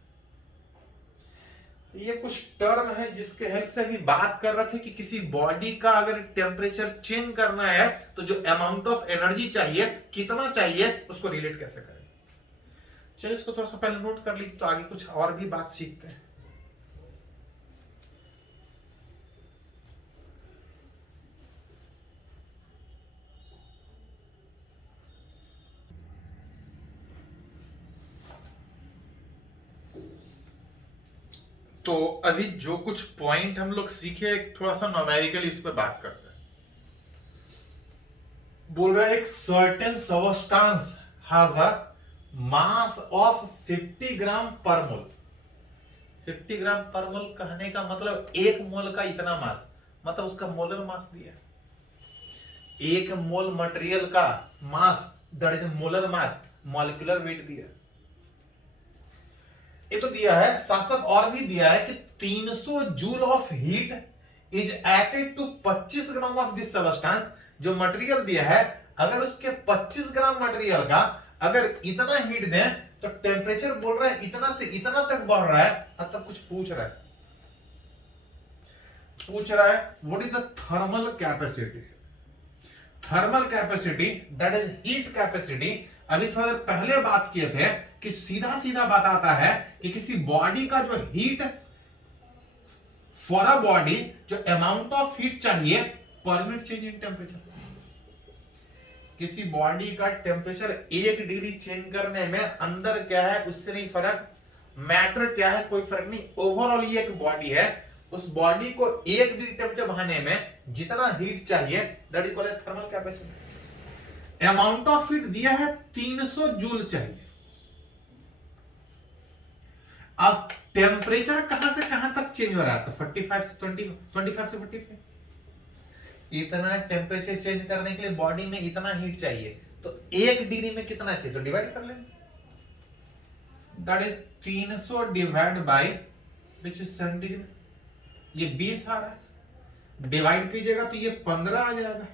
तो ये कुछ टर्म है जिसके हेल्प से अभी बात कर रहे थे कि किसी बॉडी का अगर टेम्परेचर चेंज करना है तो जो अमाउंट ऑफ एनर्जी चाहिए कितना चाहिए उसको रिलेट कैसे करें। चलिए इसको थोड़ा सा पहले नोट कर लीजिए तो आगे कुछ और भी बात सीखते हैं। तो अभी जो कुछ पॉइंट हम लोग सीखे थोड़ा सा न्यूमेरिकली इस पे बात करते हैं। बोल रहा है एक certain substance has a mass of 50 ग्राम पर मोल। 50 ग्राम पर मोल कहने का मतलब एक मोल का इतना मास, मतलब उसका मोलर मास दिया। एक मोल मटेरियल का mass that is molar mass, molecular weight दिया। ये तो दिया है, साथ साथ और भी दिया है कि 300 joule of heat is added to 25 gram of this substance. जो मटेरियल दिया है अगर उसके 25 ग्राम मटेरियल का अगर इतना हीट दें तो टेम्परेचर बोल रहा है इतना से इतना तक बढ़ रहा है, मतलब कुछ पूछ रहा है what is the thermal capacity. Thermal capacity that is heat capacity. अभी थोड़ा देर पहले बात किए थे कि सीधा सीधा बताता है कि किसी बॉडी का जो हीट फॉर अ बॉडी जो अमाउंट ऑफ हीट चाहिए पर यूनिट चेंज इन टेम्परेचर। किसी बॉडी का टेम्परेचर 1 डिग्री चेंज करने में अंदर क्या है उससे नहीं फर्क, मैटर क्या है कोई फर्क नहीं, ओवरऑल ये एक बॉडी है, उस बॉडी को 1 डिग्री टेम्परेचर बढ़ाने में जितना हीट चाहिए that is called thermal capacity. Amount of heat दिया है 300 जूल चाहिए। अब टेम्परेचर कहां से कहां तक चेंज हो रहा है, तो 45 से 20, 25 से 45। इतना टेम्परेचर चेंज करने के लिए बॉडी में इतना हीट चाहिए, तो 1 डिग्री में कितना चाहिए तो डिवाइड कर लेंगे, that is 300 divide by which is centigrade. ये 20 आ रहा है, डिवाइड कीजिएगा तो ये 15 आ जाएगा।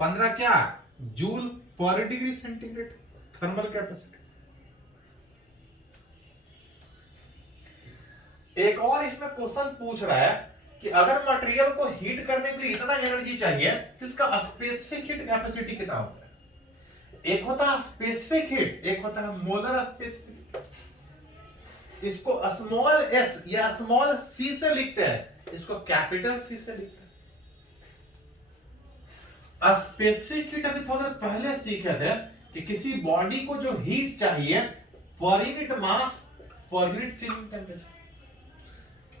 15 क्या जूल पर डिग्री सेंटीग्रेड थर्मल कैपेसिटी। एक और इसमें क्वेश्चन पूछ रहा है कि अगर मटेरियल को हीट करने के लिए इतना एनर्जी चाहिए तो इसका स्पेसिफिक हीट कैपेसिटी कितना होता है। एक होता है स्पेसिफिक हीट, एक होता है मोलर स्पेसिफिक। इसको स्मॉल एस या स्मॉल सी से लिखते हैं, इसको कैपिटल सी से लिखते हैं। स्पेसिफिक हीट अभी थोड़ा देर पहले सीखे थे कि किसी बॉडी को जो हीट चाहिए पर यूनिट मास पर unit change temperature.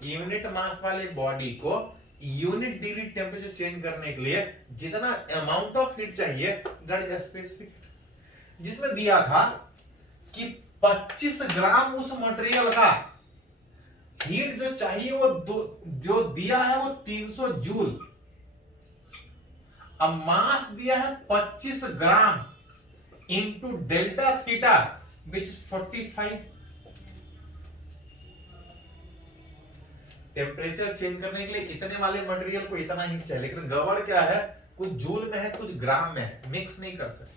Unit mass वाले बॉडी को यूनिट डिग्री टेम्परेचर चेंज करने के लिए जितना अमाउंट ऑफ हीट चाहिए दैट इज स्पेसिफिक। जिसमें दिया था कि 25 ग्राम उस मटेरियल का हीट जो चाहिए वो जो दिया है वो 300 जूल। अब मास दिया है 25 gram into delta theta which 45। Temperature change करने के लिए इतने वाले मटेरियल को इतना हीट चाहिए, लेकिन गड़बड़ क्या है कुछ जूल में है कुछ ग्राम में है, मिक्स नहीं कर सकते।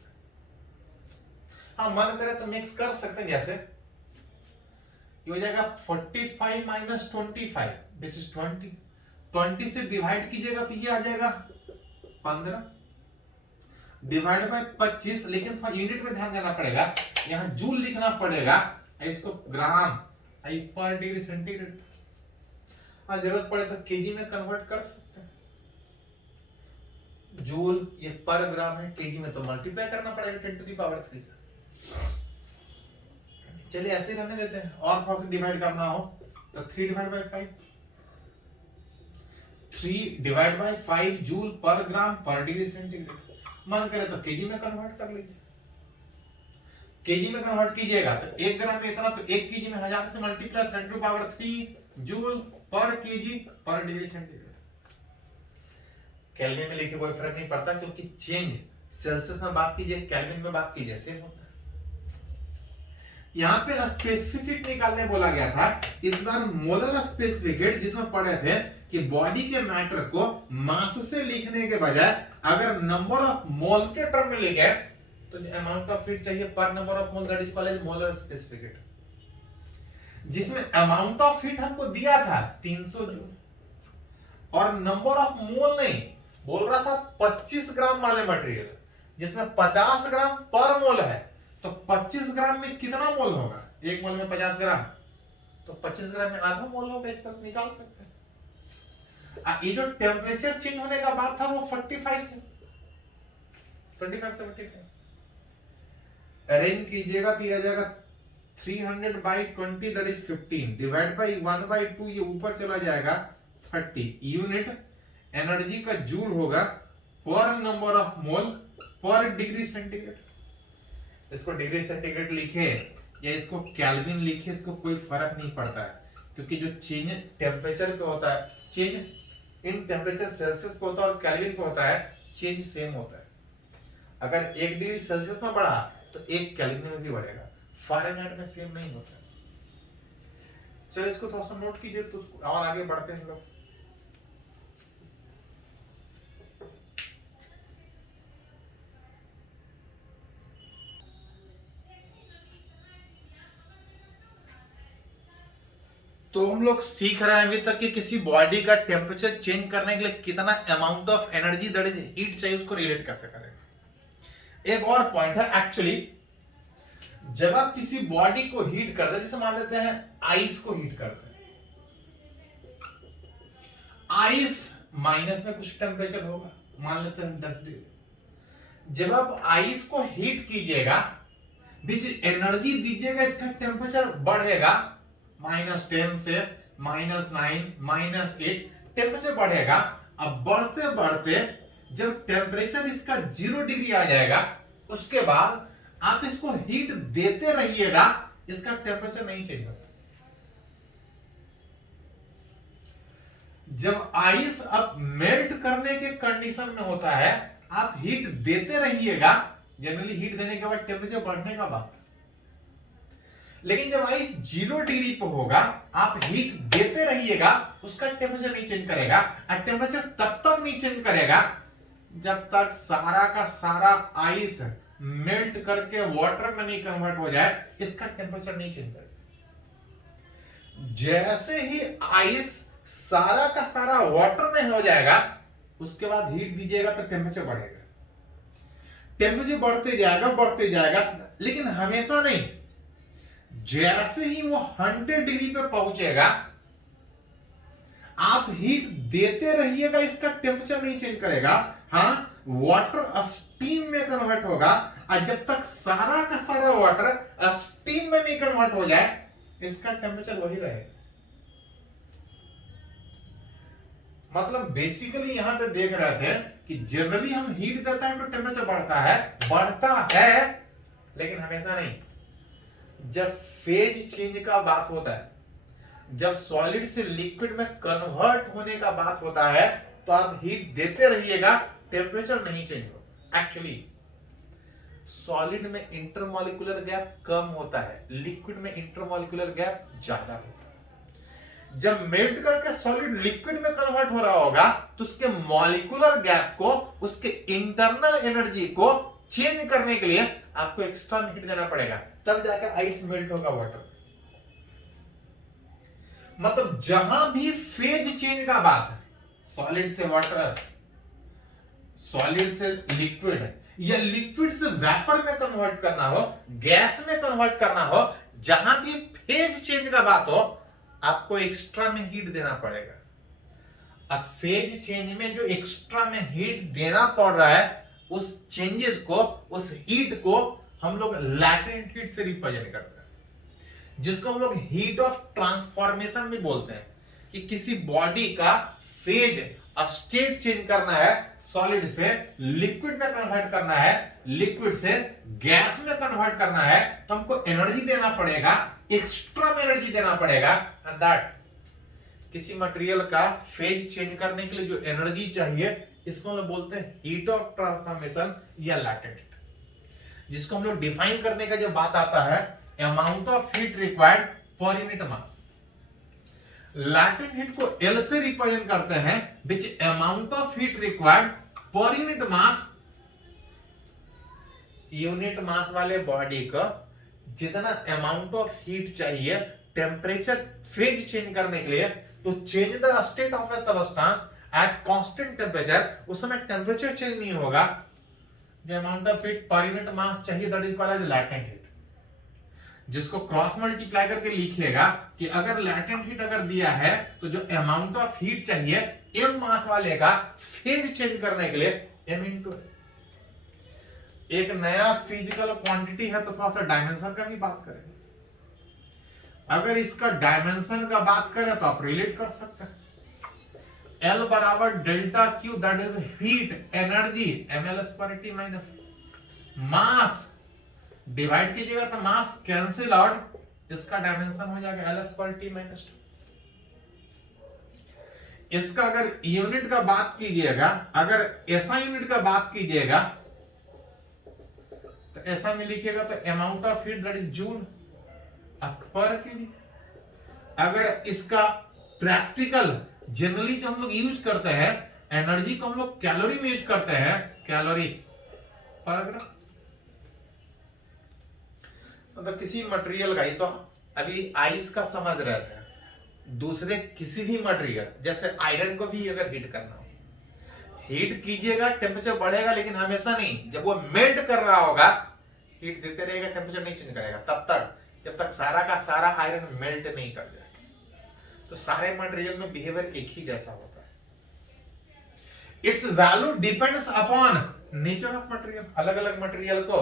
हाँ मन करे तो मिक्स कर सकते हैं, जैसे ये हो जाएगा 45 माइनस 25 विच इज 20। 20 से डिवाइड कीजिएगा तो ये आ जाएगा 15 डिवाइड बाय 25, लेकिन थोड़ा यूनिट में ध्यान देना पड़ेगा, यहां जूल लिखना पड़ेगा, इसको ग्राम पर डिग्री सेंटीग्रेड। हाँ जरूरत पड़े तो केजी में कन्वर्ट कर सकते हैं। जूल ये पर ग्राम है, केजी में तो मल्टीप्लाई करना पड़ेगा 10 टू द पावर 3 से। चलिए ऐसे ही रहने देते हैं, और थोड़ा सा डिवाइड करना हो तो 3 divide by 5, 3 divide by 5 joule per gram पर डिग्री सेंटीग्रेड। मन करे तो केजी में कन्वर्ट कर लीजिए। केजी में कन्वर्ट कीजिएगा तो 1 ग्राम में इतना, तो 1 केजी में 1000 से multiply 10 to power 3 joule per KG per degree centigrade. Kelvin में लिखे कोई फर्क नहीं पड़ता, क्योंकि चेंज सेल्सियस में बात कीजिए केल्विन में बात कीजिए सेम होता है। यहां पे स्पेसिफिक हीट निकालने बोला गया था, इस बार मोलर स्पेसिफिक हीट, जिसमें पढ़े थे कि बॉडी के मैटर को मास से लिखने के बजाय अगर नंबर ऑफ मोल के टर्म में लिखे तो अमाउंट ऑफ हीट चाहिए per number of mole that is called as molar specific heat. जिसमें अमाउंट ऑफ हीट हमको दिया था 300 जूल, और नंबर ऑफ मोल नहीं, बोल रहा था 25 ग्राम वाले मटेरियल जिसमें 50 ग्राम पर मोल है, तो 25 ग्राम में कितना मोल होगा? एक मोल में 50 ग्राम, तो 25 ग्राम में आधा मोल होगा, इस तरह से निकाल सकते हैं। ये जो टेम्परेचर चेंज होने का बात था वो 45 से 25 से 45 अरेंज कीजिएगा तो यह आ जाएगा 300/20 दैट इज 15 डिवाइड बाई 1/2, ये ऊपर चला जाएगा 30 यूनिट एनर्जी का जूल होगा पर नंबर ऑफ मोल पर डिग्री सेंटीग्रेड। इसको डिग्री सेंटीग्रेड लिखे या इसको केल्विन लिखे, इसको कोई फर्क नहीं पड़ता है, क्योंकि जो चेंज टेम्परेचर पे होता है, चेंज इन टेम्परेचर सेल्सियस पे होता है और केल्विन पे होता है, चेंज सेम होता है। अगर 1 डिग्री सेल्सियस में बढ़ा तो 1 केल्विन में भी बढ़ेगा, फ़ारेनहाइट में सेम नहीं होता। चलो इसको थोड़ा सा नोट कीजिए तो और आगे बढ़ते हैं हम लोग। तो हम लोग सीख रहे हैं अभी तक कि किसी बॉडी का टेम्परेचर चेंज करने के लिए कितना amount of energy that is heat चाहिए, उसको रिलेट कैसे करेंगे। एक और पॉइंट है, एक्चुअली जब आप किसी बॉडी को हीट करते हैं, जैसे मान लेते हैं आइस को हीट करते हैं, आइस माइनस में कुछ टेम्परेचर होगा, मान लेते हैं 10 डिग्री। जब आप आइस को हीट कीजिएगा, बीच एनर्जी दीजिएगा, इसका टेम्परेचर बढ़ेगा -10 से -9 -8 टेम्परेचर बढ़ेगा। अब बढ़ते बढ़ते जब टेम्परेचर इसका 0 डिग्री आ जाएगा, उसके बाद आप इसको हीट देते रहिएगा, इसका टेम्परेचर नहीं चेंज होगा। जब आइस अब मेल्ट करने के कंडीशन में होता है, आप हीट देते रहिएगा, जनरली हीट देने के बाद टेम्परेचर बढ़ने का बात। लेकिन जब आइस 0 डिग्री पे होगा, आप हीट देते रहिएगा, उसका टेम्परेचर नहीं चेंज करेगा। और टेम्परेचर तब तक नहीं चेंज करेगा जब तक सारा का सारा आइस मेल्ट करके वाटर में नहीं कन्वर्ट हो जाए, इसका टेम्परेचर नहीं चेंज करेगा। जैसे ही आइस सारा का सारा वाटर में हो जाएगा, उसके बाद हीट दीजिएगा तो टेम्परेचर बढ़ेगा। टेम्परेचर बढ़ते जाएगा, लेकिन हमेशा नहीं। जैसे ही वो 100 डिग्री पे पहुंचेगा, आप हीट देते रहिएगा, इसका टेम्परेचर नहीं चेंज करेगा। हाँ, वाटर स्टीम में कन्वर्ट होगा, और जब तक सारा का सारा वाटर स्टीम में नहीं कन्वर्ट हो जाए, इसका टेम्परेचर वही रहेगा। मतलब बेसिकली यहां पे देख रहे थे कि जनरली हम हीट देते हैं तो टेम्परेचर बढ़ता है, लेकिन हमेशा नहीं। जब फेज चेंज का बात होता है, जब सॉलिड से लिक्विड में कन्वर्ट होने का बात होता है, तो आप हीट देते रहिएगा, टेम्परेचर नहीं चेंज होगा। एक्चुअली सॉलिड में इंटरमॉलिक्यूलर गैप कम होता है, लिक्विड में इंटरमॉलिक्यूलर गैप ज्यादा होता है। जब मेल्ट करके सॉलिड लिक्विड में कन्वर्ट हो रहा होगा, तो उसके मॉलिक्यूलर गैप को, उसके इंटरनल एनर्जी को चेंज करने के लिए आपको एक्स्ट्रा हीट देना पड़ेगा, तब जाकर आइस मेल्ट होगा वाटर। मतलब जहां भी फेज चेंज का बात है, सॉलिड से वाटर, सॉलिड से लिक्विड, या लिक्विड से वेपर में कन्वर्ट करना हो, गैस में कन्वर्ट करना हो, जहां भी फेज चेंज का बात हो, आपको एक्स्ट्रा में हीट देना पड़ेगा। अब फेज चेंज में जो एक्स्ट्रा में हीट देना पड़ रहा है, उस चेंजेस को, उस हीट को हम लोग लैटेंट हीट से रिप्रेजेंट करते हैं, जिसको हम लोग हीट ऑफ ट्रांसफॉर्मेशन भी बोलते हैं। कि किसी बॉडी का फेज स्टेट चेंज करना है, सॉलिड से लिक्विड में कन्वर्ट करना है, लिक्विड से गैस में कन्वर्ट करना है, तो हमको एनर्जी देना पड़ेगा, एक्स्ट्रा में एनर्जी देना पड़ेगा। एंड दैट, किसी मटेरियल का फेज चेंज करने के लिए जो एनर्जी चाहिए, इसको हम लोग बोलते हैं हीट ऑफ ट्रांसफॉर्मेशन या लैटेंट हीट। जिसको हम लोग डिफाइन करने का जब बात आता है, amount of heat required per unit mass. Latent heat को L से रिप्रेजेंट करते हैं, विच amount of heat required per unit mass. Unit mass वाले बॉडी को जितना अमाउंट ऑफ हीट चाहिए टेम्परेचर फेज चेंज करने के लिए, तो change the state of A substance at constant temperature, उस समय टेम्परेचर चेंज नहीं होगा, the amount of heat per unit mass चाहिए, that is called as latent heat, जिसको क्रॉस मल्टीप्लाई करके लिखिएगा कि अगर लैटेंट हीट अगर दिया है तो जो अमाउंट ऑफ हीट चाहिए m मास वाले का फेज चेंज करने के लिए m इंटू, एक नया फिजिकल क्वांटिटी है तो थोड़ा सा डायमेंशन का भी बात करेंगे। अगर इसका डायमेंशन का बात करें तो आप रिलेट कर सकते हैं, L बराबर delta Q, that is heat energy mls पर t माइनस मास, डिवाइड कीजिएगा तो मास कैंसिल आउट, इसका डायमेंशन हो जाएगा ls पर t माइनस 2। इसका अगर यूनिट का बात कीजिएगा, अगर ऐसा यूनिट का बात कीजिएगा तो ऐसा में लिखिएगा तो amount of heat that is joule per KG. अगर इसका प्रैक्टिकल जनरली जो हम लोग यूज करते हैं, एनर्जी को हम लोग कैलोरी में यूज करते हैं, कैलोरी पर ग्राम। मतलब किसी मटेरियल का, ही तो अभी आइस का समझ रहे थे, दूसरे किसी भी मटेरियल जैसे आयरन को भी अगर हीट करना हो, हीट कीजिएगा टेम्परेचर बढ़ेगा, लेकिन हमेशा नहीं, जब वो मेल्ट कर रहा होगा हीट देते रहेगा, टेम्परेचर नहीं चेंज करेगा तब तक जब तक सारा का सारा आयरन मेल्ट नहीं कर जाए। तो सारे मटेरियल में बिहेवियर एक ही जैसा होता है। It's value depends upon nature of material. अलग अलग मटेरियल को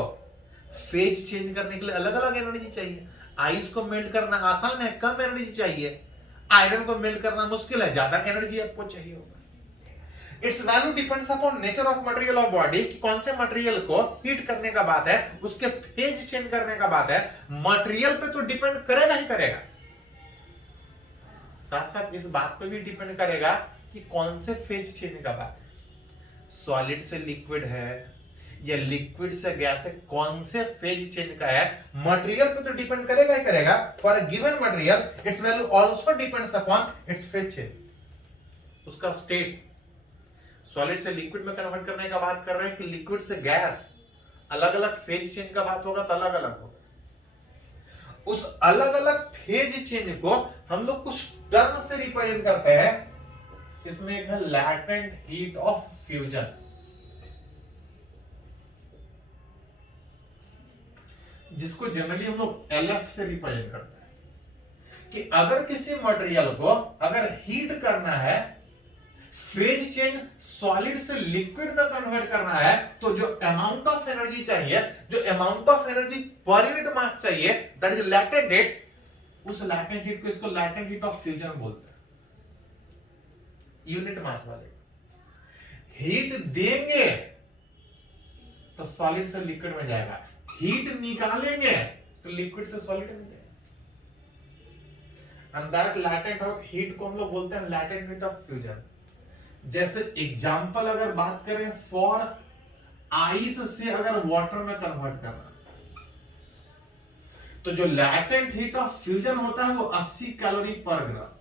फेज चेंज करने के लिए अलग अलग एनर्जी चाहिए। आइस को मेल्ट करना आसान है, कम एनर्जी चाहिए। आयरन को मेल्ट करना मुश्किल है, ज्यादा एनर्जी आपको चाहिए होगा। It's value depends upon nature of material of body, कौन से मटेरियल को हीट करने का बात है, उसके फेज चेंज करने का बात है। मटेरियल पे तो डिपेंड करेगा ही करेगा, साथ साथ इस बात पे भी डिपेंड करेगा कि कौन से फेज चेंज का बात है। सॉलिड से लिक्विड है या लिक्विड से गैस है, कौन से फेज चेंज का है, मटेरियल पे तो डिपेंड करेगा ही करेगा। For a given material it's value also depends upon its phase change, उसका स्टेट। सॉलिड से लिक्विड में कन्वर्ट करने का बात कर रहे हैं कि लिक्विड से गैस, अलग अलग फेज चेंज का बात होगा तो अलग अलग होगा। उस अलग अलग फेज चेंज को हम लोग कुछ टर्म से रिप्रेजेंट करते हैं। इसमें एक है लैटेंट हीट ऑफ फ्यूजन, जिसको जनरली हम लोग LF से रिप्रेजेंट करते हैं कि अगर किसी मटेरियल को अगर हीट करना है, फेज चेंज सॉलिड से लिक्विड में कन्वर्ट करना है, तो जो अमाउंट ऑफ एनर्जी चाहिए, जो amount of energy per unit mass चाहिए, दैट इज लैटेंट हीट। उस लैटेंट हीट को इसको लैटेंट हीट ऑफ फ्यूजन बोलते हैं, यूनिट मास वाले। हीट देंगे तो सॉलिड से लिक्विड में जाएगा, हीट निकालेंगे तो लिक्विड से सॉलिड में जाएगा। एंड दैट लैटेंट हीट को हम लोग बोलते हैं लैटेंट हीट ऑफ फ्यूजन। जैसे एग्जांपल अगर बात करें, फॉर आइस से अगर वाटर में कन्वर्ट करना, तो जो लैटेंट हीट ऑफ फ्यूजन होता है वो 80 कैलोरी पर ग्राम।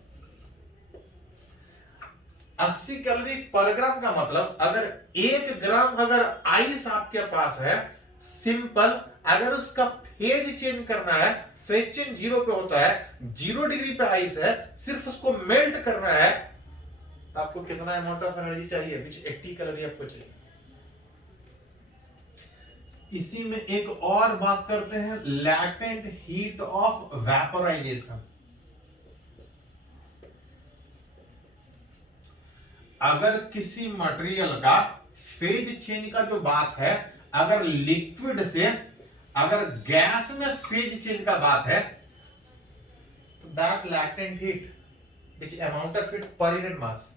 80 कैलोरी पर ग्राम का मतलब अगर 1 ग्राम अगर आइस आपके पास है सिंपल, अगर उसका फेज चेंज करना है, फेज चेंज 0 पे होता है, 0 डिग्री पे आइस है, सिर्फ उसको मेल्ट करना है, तो आपको कितना अमाउंट ऑफ एनर्जी चाहिए, विच 80 कैलोरी आपको चाहिए। इसी में एक और बात करते हैं, लैटेंट हीट ऑफ वेपोराइजेशन। अगर किसी मटेरियल का फेज चेंज का जो बात है, अगर लिक्विड से अगर गैस में फेज चेंज का बात है, तो that latent heat which amount of heat per unit mass,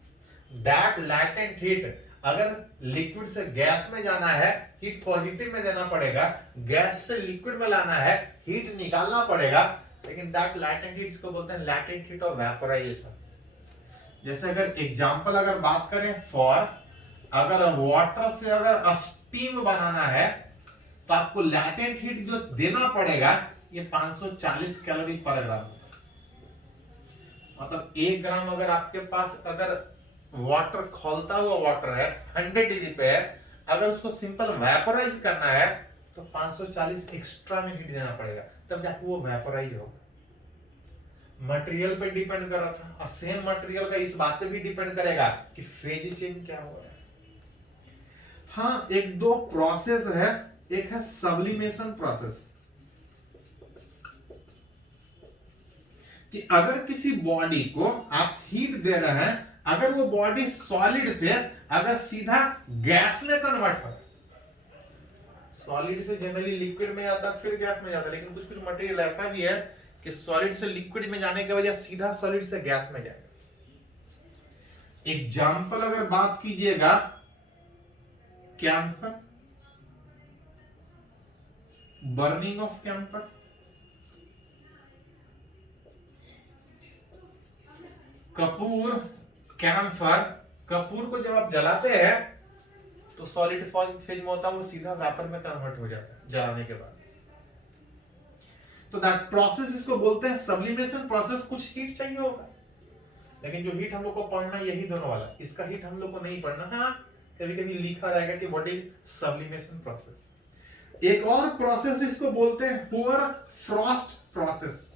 that latent heat अगर लिक्विड से गैस में जाना है, हीट पॉजिटिव में देना पड़ेगा, गैस से लिक्विड में लाना है, हीट निकालना पड़ेगा, लेकिन दैट लैटेंट हीट इसको बोलते हैं लैटेंट हीट ऑफ वेपोराइजेशन। जैसे अगर एग्जांपल अगर बात करें, फॉर अगर वाटर से अगर स्टीम बनाना है, तो आपको लैटेंट हीट जो देना पड़ेगा ये 540 कैलोरी पर ग्राम। मतलब 1 ग्राम अगर आपके पास अगर वाटर खौलता हुआ वाटर है 100 डिग्री पे है, अगर उसको सिंपल वेपोराइज करना है तो 540 एक्स्ट्रा में हीट देना पड़ेगा, तब जाके वो वेपोराइज होगा। मटेरियल पे डिपेंड कर रहा था, और सेम मटेरियल का इस बात पे भी डिपेंड करेगा कि फेज चेंज क्या हो रहा है। हाँ, एक दो प्रोसेस है, एक है सब्लिमेशन प्रोसेस, कि अगर किसी बॉडी को आप हीट दे रहे हैं, अगर वो बॉडी सॉलिड से अगर सीधा गैस में कन्वर्ट हो, सॉलिड से जनरली लिक्विड में जाता है फिर गैस में जाता है, लेकिन कुछ कुछ मटेरियल ऐसा भी है कि सॉलिड से लिक्विड में जाने के बजाय सीधा सॉलिड से गैस में जाएगा। एग्जाम्पल अगर बात कीजिएगा, कैम्फर, बर्निंग ऑफ कैम्फर, कपूर, कैम्फर, कपूर को जब आप जलाते हैं तो सॉलिड फेज में होता है, वो सीधा वेपर में कन्वर्ट हो जाता है जलाने के बाद। तो दैट प्रोसेस इसको बोलते हैं सब्लिमेशन प्रोसेस। कुछ हीट चाहिए होगा, लेकिन जो हीट हम लोग को पढ़ना यही दोनों वाला, इसका हीट हम लोग को नहीं पढ़ना। हाँ, कभी कभी लिखा रहेगा कि व्हाट इज सब्लिमेशन प्रोसेस। एक और प्रोसेस इसको बोलते हैं पुअर फ्रॉस्ट प्रोसेस,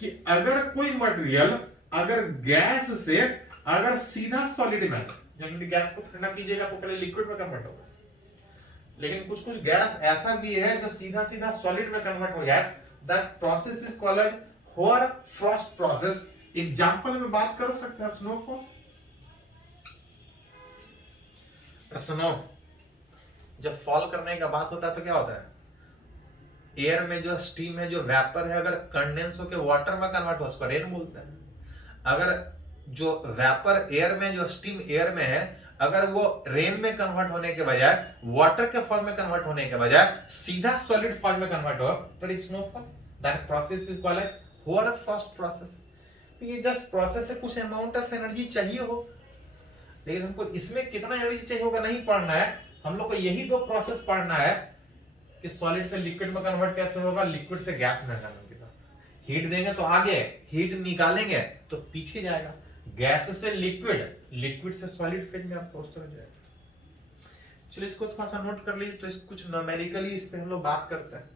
कि अगर कोई मटेरियल अगर गैस से अगर सीधा सॉलिड में, जनरली गैस को ठंडा कीजिएगा तो पहले लिक्विड में कन्वर्ट होगा, लेकिन कुछ कुछ गैस ऐसा भी है जो सीधा सीधा सॉलिड में कन्वर्ट हो जाए, that process is called poor Frost process. Example में बात कर सकते हैं स्नोफॉल। स्नो जब फॉल करने का बात होता है तो क्या होता है, एयर में जो स्टीम है, जो वेपर है, अगर कंडेंस होकर वाटर में कन्वर्ट हो उसको रेन बोलते हैं। अगर जो वेपर एयर में, जो स्टीम एयर में है, अगर वो रेन में कन्वर्ट होने के बजाय, वाटर के फॉर्म में कन्वर्ट होने के बजाय सीधा सॉलिड फॉर्म में कन्वर्ट हो, तो it is snowfall. That process is called poor Frost process. तो ये जस्ट प्रोसेस है, कुछ अमाउंट ऑफ एनर्जी चाहिए हो, लेकिन हमको इसमें कितना एनर्जी चाहिए होगा नहीं पढ़ना है। हम लोग को यही दो प्रोसेस पढ़ना है कि सॉलिड से लिक्विड में कन्वर्ट कैसे होगा, लिक्विड से गैस में कन्वर्ट। हीट देंगे तो आगे, हीट निकालेंगे तो पीछे जाएगा, गैस से लिक्विड, लिक्विड से सॉलिड फेज में आपको उस तरह जाएगा। चलिए इसको थोड़ा सा नोट कर लीजिए, तो कुछ न्यूमेरिकली इस पे हम लोग बात करते हैं।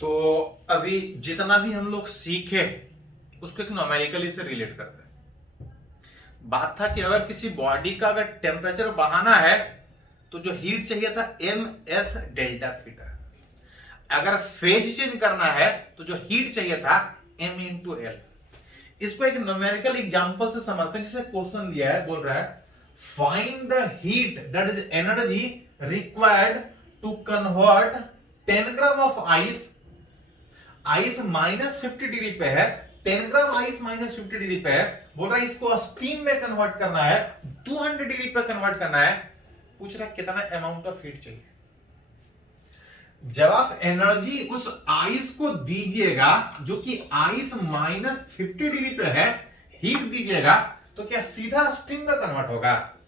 तो अभी जितना भी हम लोग सीखे उसको एक न्यूमेरिकली से रिलेट करते हैं। बात था कि अगर किसी बॉडी का अगर टेम्परेचर बढ़ाना है तो जो हीट चाहिए था एम एस डेल्टा थीटा, अगर फेज चेंज करना है तो जो हीट चाहिए था एम इंटू एल। इसको एक न्यूमेरिकल एग्जांपल से समझते हैं। जैसे क्वेश्चन दिया है, बोल रहा है find the heat that is energy required to convert 10 gram of ice, ice -50 degree पे है, 10 ग्राम आइस -50 डिग्री पे है, बोल रहा है इसको स्टीम में कन्वर्ट करना है, 200 डिग्री पे कन्वर्ट करना है। पूछ रहा है कितना अमाउंट ऑफ हीट चाहिए। जब आप एनर्जी उस आइस को दीजिएगा जो कि आइस -50 डिग्री पे है, हीट दीजिएगा, तो क्या सीधा स्टीम में कन्वर्ट होगा?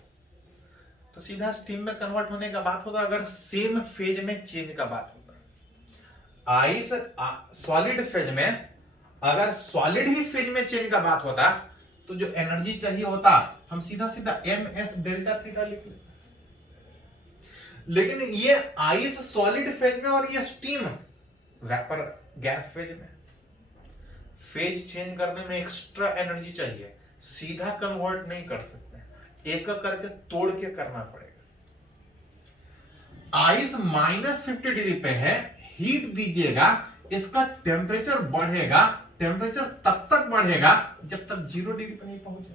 तो सीधा स्टीम में कन्वर्ट होने का बात होता अगर सेम फेज में चेंज का बात होता। आइस सॉलिड फेज में, अगर सॉलिड ही फेज में चेंज का बात होता तो जो एनर्जी चाहिए होता हम सीधा सीधा एम एस डेल्टा थीटा लिख लेते। लेकिन ये आइस सॉलिड फेज में और ये स्टीम वेपर गैस फेज में, फेज चेंज करने में एक्स्ट्रा एनर्जी चाहिए, सीधा कन्वर्ट नहीं कर सकते, एक एक करके तोड़ के करना पड़ेगा। आइस -50 डिग्री पे है, हीट दीजिएगा, इसका टेम्परेचर बढ़ेगा, टेम्परेचर तब तक बढ़ेगा जब तक 0 डिग्री पे नहीं पहुंचे।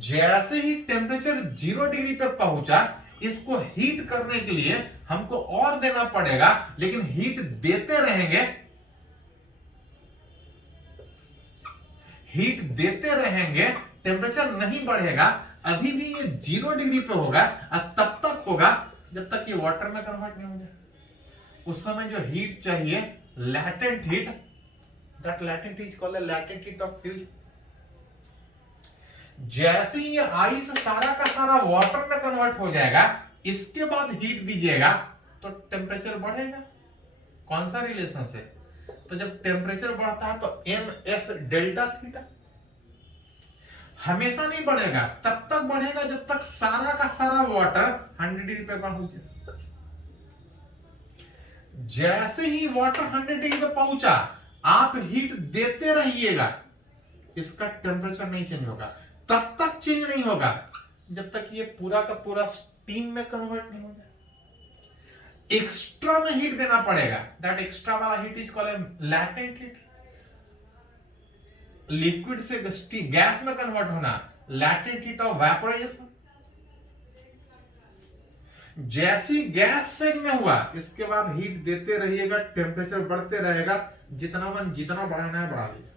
जैसे ही टेम्परेचर 0 डिग्री पे पहुंचा, इसको हीट करने के लिए हमको और देना पड़ेगा, लेकिन हीट देते रहेंगे, हीट देते रहेंगे, टेम्परेचर नहीं बढ़ेगा, अभी भी ये 0 डिग्री पे होगा और तब तक होगा जब तक ये वाटर में कन्वर्ट नहीं हो जाए। उस समय जो हीट चाहिए latent heat, that latent is called latent heat of fusion. जैसे ही ये आइस सारा का सारा वाटर में कन्वर्ट हो जाएगा, इसके बाद हीट दीजिएगा तो टेम्परेचर बढ़ेगा। कौन सा रिलेशन से? तो जब टेम्परेचर बढ़ता है तो एम एस डेल्टा थीटा हमेशा नहीं बढ़ेगा, तब तक बढ़ेगा जब तक सारा का सारा वाटर 100 डिग्री पे पहुंच जाए। जैसे ही वाटर 100 डिग्री पे पहुंचा, आप हीट देते रहिएगा, इसका टेम्परेचर नहीं चेंज होगा। तब तक चेंज नहीं होगा जब तक ये पूरा का पूरा स्टीम में कन्वर्ट नहीं हो जाए। एक्स्ट्रा में हीट देना पड़ेगा। दैट एक्स्ट्रा वाला heat is called latent heat. Liquid से गैस में कन्वर्ट होना, लैटेंट हीट ऑफ वेपोराइजेशन। जैसी गैस फेज में हुआ, इसके बाद हीट देते रहिएगा, टेम्परेचर बढ़ते रहेगा, जितना बढ़ाना है बढ़ा लीजिए।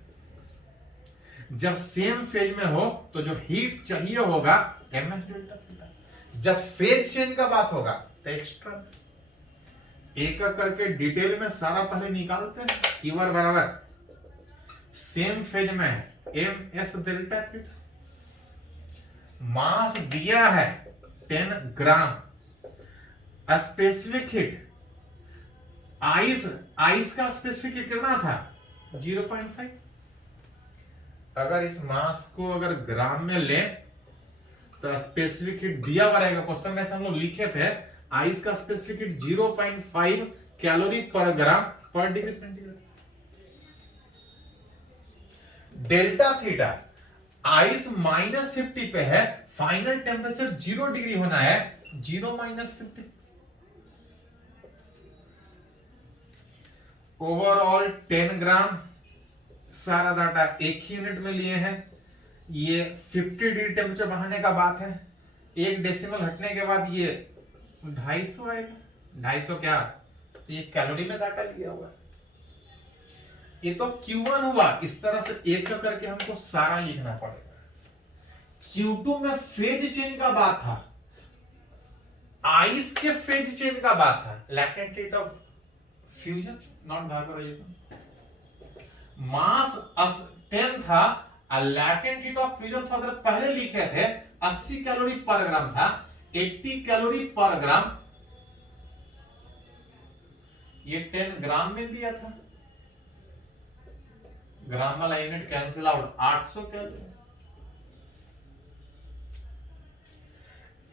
जब सेम फेज में हो तो जो हीट चाहिए होगा एम एस डेल्टा थीटा। जब फेज चेंज का बात होगा तो एक्स्ट्रा। एक एक करके डिटेल में सारा पहले निकालते हैं। कीवर्ड बराबर सेम फेज में है एम एस डेल्टा थीटा, मास दिया है 10 ग्राम, स्पेसिफिक हीट आइस का स्पेसिफिक हीट कितना था 0.5। अगर इस मास को अगर ग्राम में ले तो स्पेसिफिक हीट दिया हुआ रहेगा। क्वेश्चन में से हम लोग लिखे थे आइस का स्पेसिफिक हीट 0.5 कैलोरी पर ग्राम पर degree centigrade. Delta theta ice -50 पे है, फाइनल टेम्परेचर 0 डिग्री होना है, 0 - 50। ओवरऑल 10 ग्राम, सारा डाटा एक ही यूनिट में लिए हैं। ये 50 डिग्री टेम्परेचर बढ़ाने का बात है। एक डेसिमल हटने के बाद ये 250 आएगा। 250 क्या, तो ये कैलोरी में डाटा लिया हुआ है। ये तो Q1 हुआ। इस तरह से एक करके हमको सारा लिखना पड़ेगा। Q2 में फेज चेंज का बात था, आइस के फेज चेंज का बात था, latent heat of fusion not vaporisation. Mass 10 था, लैटेंट हीट ऑफ फ्यूजन थोड़ा पहले लिखे थे 80 कैलोरी पर ग्राम था, 80 कैलोरी पर ग्राम। ये 10 ग्राम में दिया था, ग्राम वाला यूनिट कैंसिल आउट, 800 कैलोरी।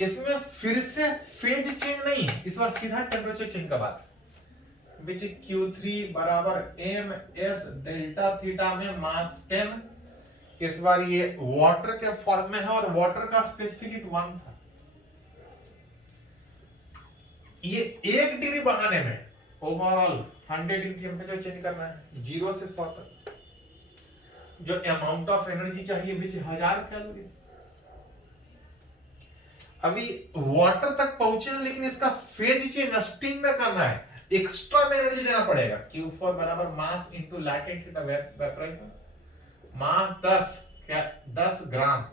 इसमें फिर से फेज चेंज नहीं, इस बार सीधा टेम्परेचर चेंज का बात, विच Q3 बराबर एम एस डेल्टा थीटा में मास 10। इस बार ये वाटर के फॉर्म में है और वाटर का स्पेसिफिक हीट 1 था। ये 1 डिग्री बढ़ाने में ओवरऑल 100 डिग्री टेम्परेचर चेंज करना है, 0 से 100 तक। जो अमाउंट ऑफ एनर्जी चाहिए विच 1000 कैलोरी। अभी वाटर तक पहुंचे, लेकिन इसका फेज चेंज स्टीम में करना है, एक्स्ट्रा में एनर्जी देना पड़ेगा। Q4 बराबर mass into latent heat of vaporisation. Mass 10 gram,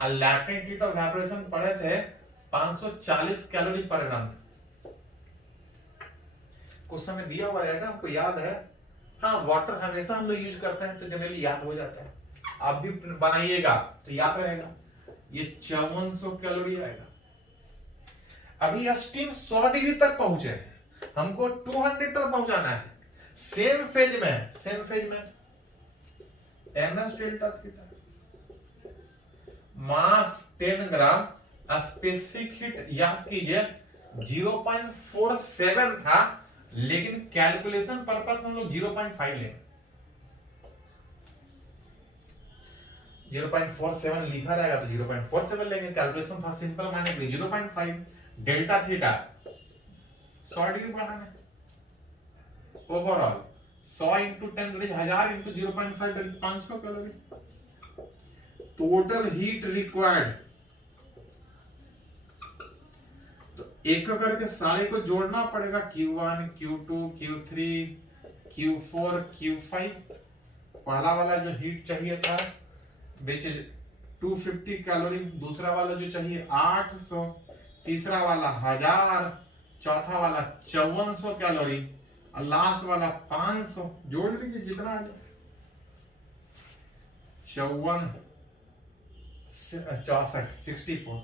latent heat of vaporisation पढ़े थे 540 कैलोरी पर ग्राम। कुछ समय दिया हुआ रहेगा, हमको याद है। हाँ, वाटर हमेशा हम लोग यूज करते हैं तो जनरली याद हो जाता है। आप भी बनाइएगा तो याद रहेगा। ये 5400 कैलोरी आएगा। अभी स्टीम 100 डिग्री तक पहुंचे, हमको 200 तक पहुंचाना है। सेम फेज में एम एस डेल्टा थीटा, मास 10 ग्राम, स्पेसिफिक हीट याद कीजिए 0.47 था, लेकिन कैलकुलेशन पर्पस में हम लोग 0.5 लेंगे। 0.47 लिखा रहेगा तो 0.47 लेंगे। कैलकुलेशन था सिंपल माने के लिए 0.5। डेल्टा थीटा 100 डिग्री बढ़ाना है। Overall 100 into 10 1000 into 0.5 500 calorie. Total heat required, तो एक करके सारे को जोड़ना पड़ेगा। Q1 Q2 Q3 Q4 Q5। पहला वाला जो हीट चाहिए था विच इज 250 कैलोरी, दूसरा वाला जो चाहिए 800, तीसरा वाला 1000, चौथा वाला 5400 कैलोरी और लास्ट वाला 500। जोड़ लीजिए जितना आ जाए। 54 64 64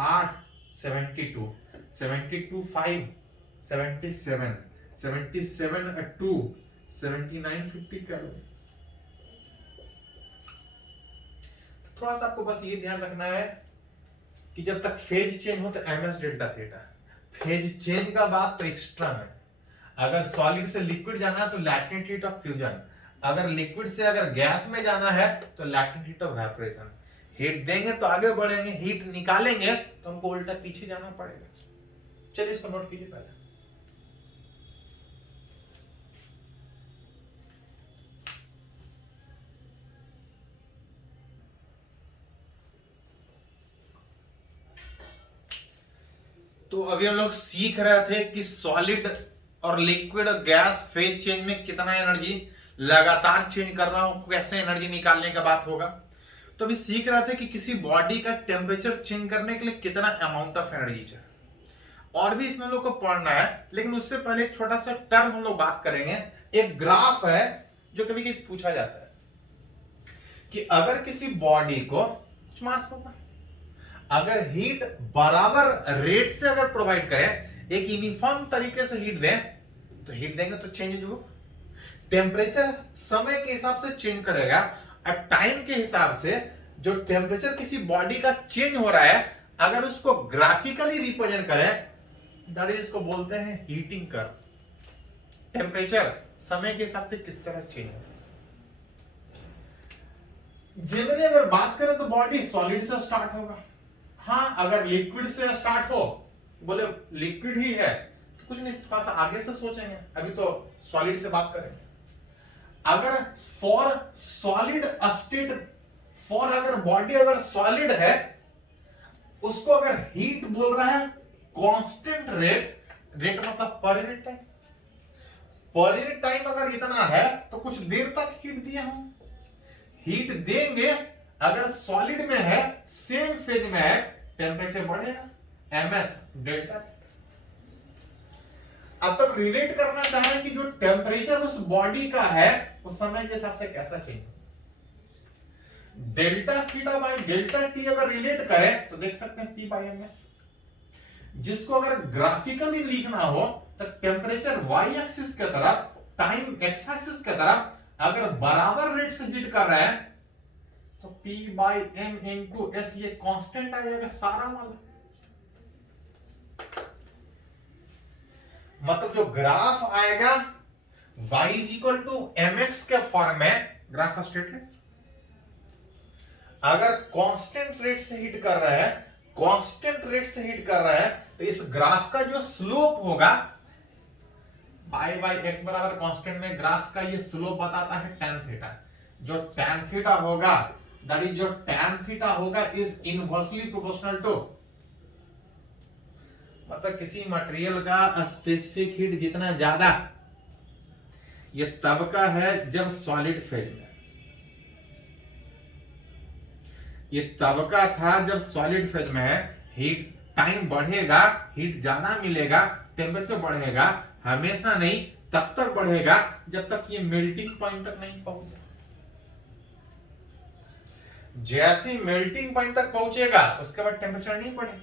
8 72 72 5 77 77 टू 7950 कैलोरी। थोड़ा सा आपको बस ये ध्यान रखना है कि जब तक फेज चेंज हो तो ms delta theta, phase change का बात तो एक्स्ट्रा है। अगर सॉलिड से लिक्विड जाना है तो लैटेंट हीट ऑफ फ्यूजन, अगर लिक्विड से अगर गैस में जाना है तो latent heat of evaporation. Heat देंगे तो आगे बढ़ेंगे, हीट निकालेंगे तो हमको उल्टा पीछे जाना पड़ेगा। चलिए इसको नोट कीजिए पहले। तो अभी हम लोग सीख रहे थे कि सॉलिड और लिक्विड और गैस फेज चेंज में कितना एनर्जी लगातार चेंज कर रहा हूं, कैसे एनर्जी निकालने का बात होगा। तो अभी सीख रहे थे कि किसी बॉडी का टेम्परेचर चेंज करने के लिए कितना अमाउंट ऑफ एनर्जी चाहिए, और भी इसमें हम लोग को पढ़ना है। लेकिन उससे पहले एक छोटा सा टर्म हम लोग बात करेंगे। एक ग्राफ है जो कभी कभी पूछा जाता है कि अगर किसी बॉडी को कुछ मास होगा, अगर हीट बराबर रेट से अगर प्रोवाइड करें, एक यूनिफॉर्म तरीके से हीट दें, तो हीट देंगे तो चेंज होगा। टेम्परेचर समय के हिसाब से चेंज करेगा, और टाइम के हिसाब से जो टेम्परेचर किसी बॉडी का चेंज हो रहा है, अगर उसको ग्राफिकली रिप्रेजेंट करें, दैट इज इसको बोलते हैं हीटिंग कर्व। टेम्परेचर समय के हिसाब से किस तरह से चेंज होगा। जनरली अगर बात करें तो बॉडी सॉलिड से स्टार्ट होगा। हाँ, अगर लिक्विड से स्टार्ट हो, बोले लिक्विड ही है तो कुछ नहीं, थोड़ा सा आगे से सोचेंगे, अभी तो सॉलिड से बात करेंगे। अगर फॉर सॉलिड स्टेट, फॉर अगर बॉडी अगर सॉलिड है, उसको अगर हीट बोल रहा है कांस्टेंट रेट, रेट मतलब per unit time, per unit time अगर इतना है तो कुछ देर तक हीट दिया हम, हीट देंगे। अगर सॉलिड में है, सेम फेज में है, टेम्परेचर बढ़ेगा, ms डेल्टा। अब तक रिलेट करना चाहें कि जो टेम्परेचर उस बॉडी का है उस समय के हिसाब से कैसा change, delta theta by delta T अगर रिलेट करें तो देख सकते हैं P बाई ms। जिसको अगर ग्राफिकली लिखना हो तो टेम्परेचर y एक्सिस के तरफ, टाइम x एक्सिस के तरफ अगर बराबर रेट से हीट कर रहे हैं तो P by m into s, ये कांस्टेंट आ जाएगा सारा वाला। मतलब जो ग्राफ आएगा y is equal to mx के फॉर्म में, ग्राफ का स्टेटमेंट अगर कांस्टेंट रेट से हीट कर रहा है, कांस्टेंट रेट से हीट कर रहा है, तो इस ग्राफ का जो स्लोप होगा, पाई बाई एक्स बराबर कांस्टेंट में ग्राफ का ये स्लोप बताता है tan थीटा। जो tan थीटा होगा, दैट इज जो tan थीटा होगा इज इनवर्सली प्रोपोर्शनल टू, मतलब किसी मटेरियल का स्पेसिफिक हीट जितना ज्यादा, ये तब का है जब सॉलिड फेज में, ये तब का था जब सॉलिड फेज में है। हीट टाइम बढ़ेगा, हीट ज्यादा मिलेगा, टेम्परेचर बढ़ेगा, हमेशा नहीं, तब तक बढ़ेगा जब तक ये मेल्टिंग पॉइंट तक नहीं पहुंचे। जैसे मेल्टिंग पॉइंट तक पहुंचेगा उसके बाद टेम्परेचर नहीं बढ़ेगा।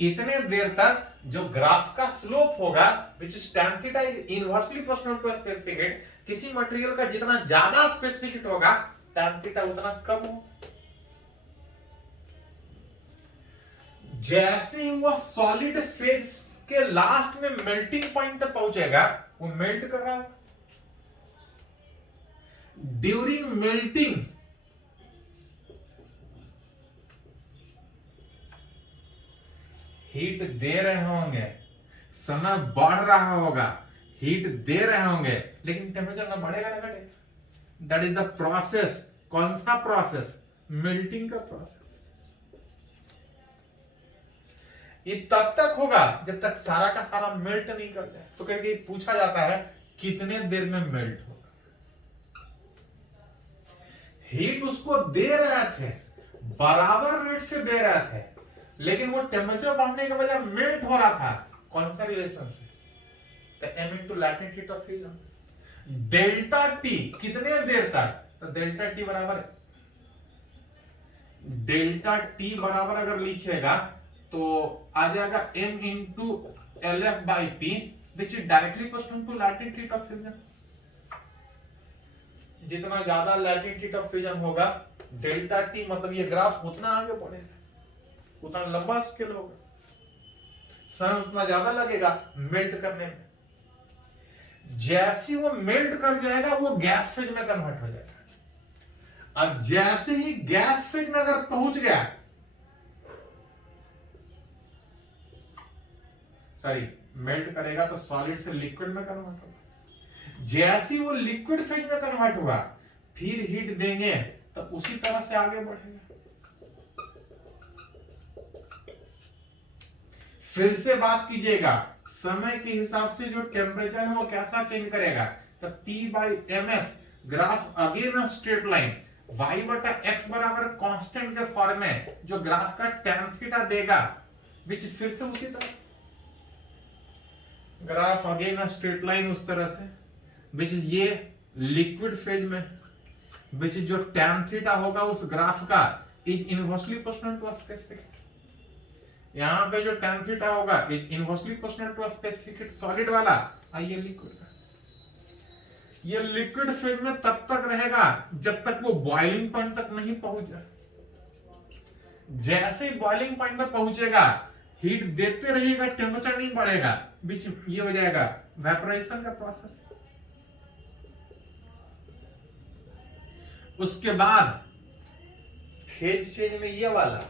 इतने देर तक जो ग्राफ का स्लोप होगा, which is tan theta is inversely proportional to specific heat, किसी मटेरियल का जितना ज्यादा स्पेसिफिक हीट होगा, tan theta उतना कम हो। जैसे ही वह सॉलिड फेज के लास्ट में मेल्टिंग पॉइंट तक पहुंचेगा, वो मेल्ट कर रहा है। ड्यूरिंग मेल्टिंग हीट दे रहे होंगे, समय बढ़ रहा होगा, हीट दे रहे होंगे, लेकिन टेम्परेचर ना बढ़ेगा ना घटेगा। That is the process. कौन सा प्रोसेस? मेल्टिंग का प्रोसेस। ये तब तक होगा जब तक सारा का सारा मेल्ट नहीं कर जाए। तो कभी पूछा जाता है कितने देर में मेल्ट होगा। हीट उसको दे रहे थे, बराबर रेट से दे रहे थे, लेकिन वो टेम्परेचर बढ़ने के बजाय मेल्ट हो रहा था। कौन सा रिलेशन से? तो m into latent heat of fusion. Delta T कितने देर तक? तो डेल्टा टी बराबर, डेल्टा टी बराबर अगर लिखिएगा तो आ जाएगा m into L F by P, which is directly proportional to latent heat of fusion. जितना ज्यादा latent heat of fusion होगा डेल्टा टी, मतलब ये ग्राफ उतना आगे बढ़ेगा, उतना लंबा स्केल होगा, समय उतना ज्यादा लगेगा मेल्ट करने में। जैसे वो मेल्ट कर जाएगा वो गैस फेज में कन्वर्ट हो जाएगा। अब जैसे ही गैस फेज में अगर पहुंच गया, सॉरी मेल्ट करेगा तो सॉलिड से लिक्विड में कन्वर्ट होगा। जैसे ही वो लिक्विड फेज में कन्वर्ट हुआ फिर हीट देंगे तो उसी तरह से आगे बढ़ेगा। फिर से बात कीजिएगा, समय के हिसाब से जो टेम्परेचर है वो कैसा चेंज करेगा, तो T/ms graph again straight line, y बटा x बराबर कांस्टेंट के फॉर्म में जो ग्राफ का tan थीटा देगा, विच फिर से उसी तरह से ग्राफ अगेन स्ट्रेट लाइन उस तरह से, विच ये लिक्विड फेज में, विच जो tan थीटा होगा उस ग्राफ का is inversely proportional to specific. यहां पे जो tan थीटा होगा is inversely proportional to specific solid वाला, आइए लिक्विड का। ये लिक्विड फेज में तब तक रहेगा जब तक वो बॉइलिंग पॉइंट तक नहीं पहुंच जाए। जैसे ही बॉइलिंग पॉइंट पर पहुंचेगा हीट देते रहिएगा, टेम्परेचर नहीं बढ़ेगा, बीच ये हो जाएगा वेपोराइजेशन का प्रोसेस। उसके बाद फेज चेंज में ये वाला,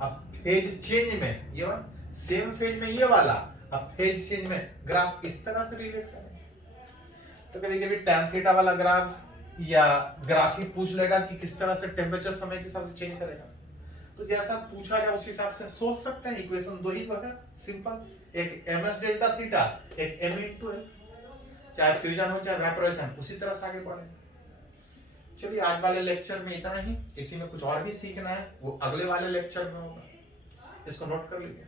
अब फेज चेंज में ये वाला, सेम फेज में ये वाला, अब फेज चेंज में ग्राफ इस तरह से रिलेट करेंगे। तो कभी कभी tan थीटा वाला ग्राफ या ग्राफ ही पूछ लेगा कि किस तरह से टेम्परेचर समय के हिसाब से चेंज करेगा, तो जैसा पूछा जाए उस हिसाब से सोच सकते हैं। इक्वेशन दो ही होगा सिंपल, एक ms डेल्टा थीटा, एक m इनटू l, चाहे फ्यूजन हो चाहे वेपोराइजेशन, उसी तरह से आगे बढ़ेंगे। चलिए आज वाले लेक्चर में इतना ही, इसी में कुछ और भी सीखना है वो अगले वाले लेक्चर में होगा, इसको नोट कर लीजिए।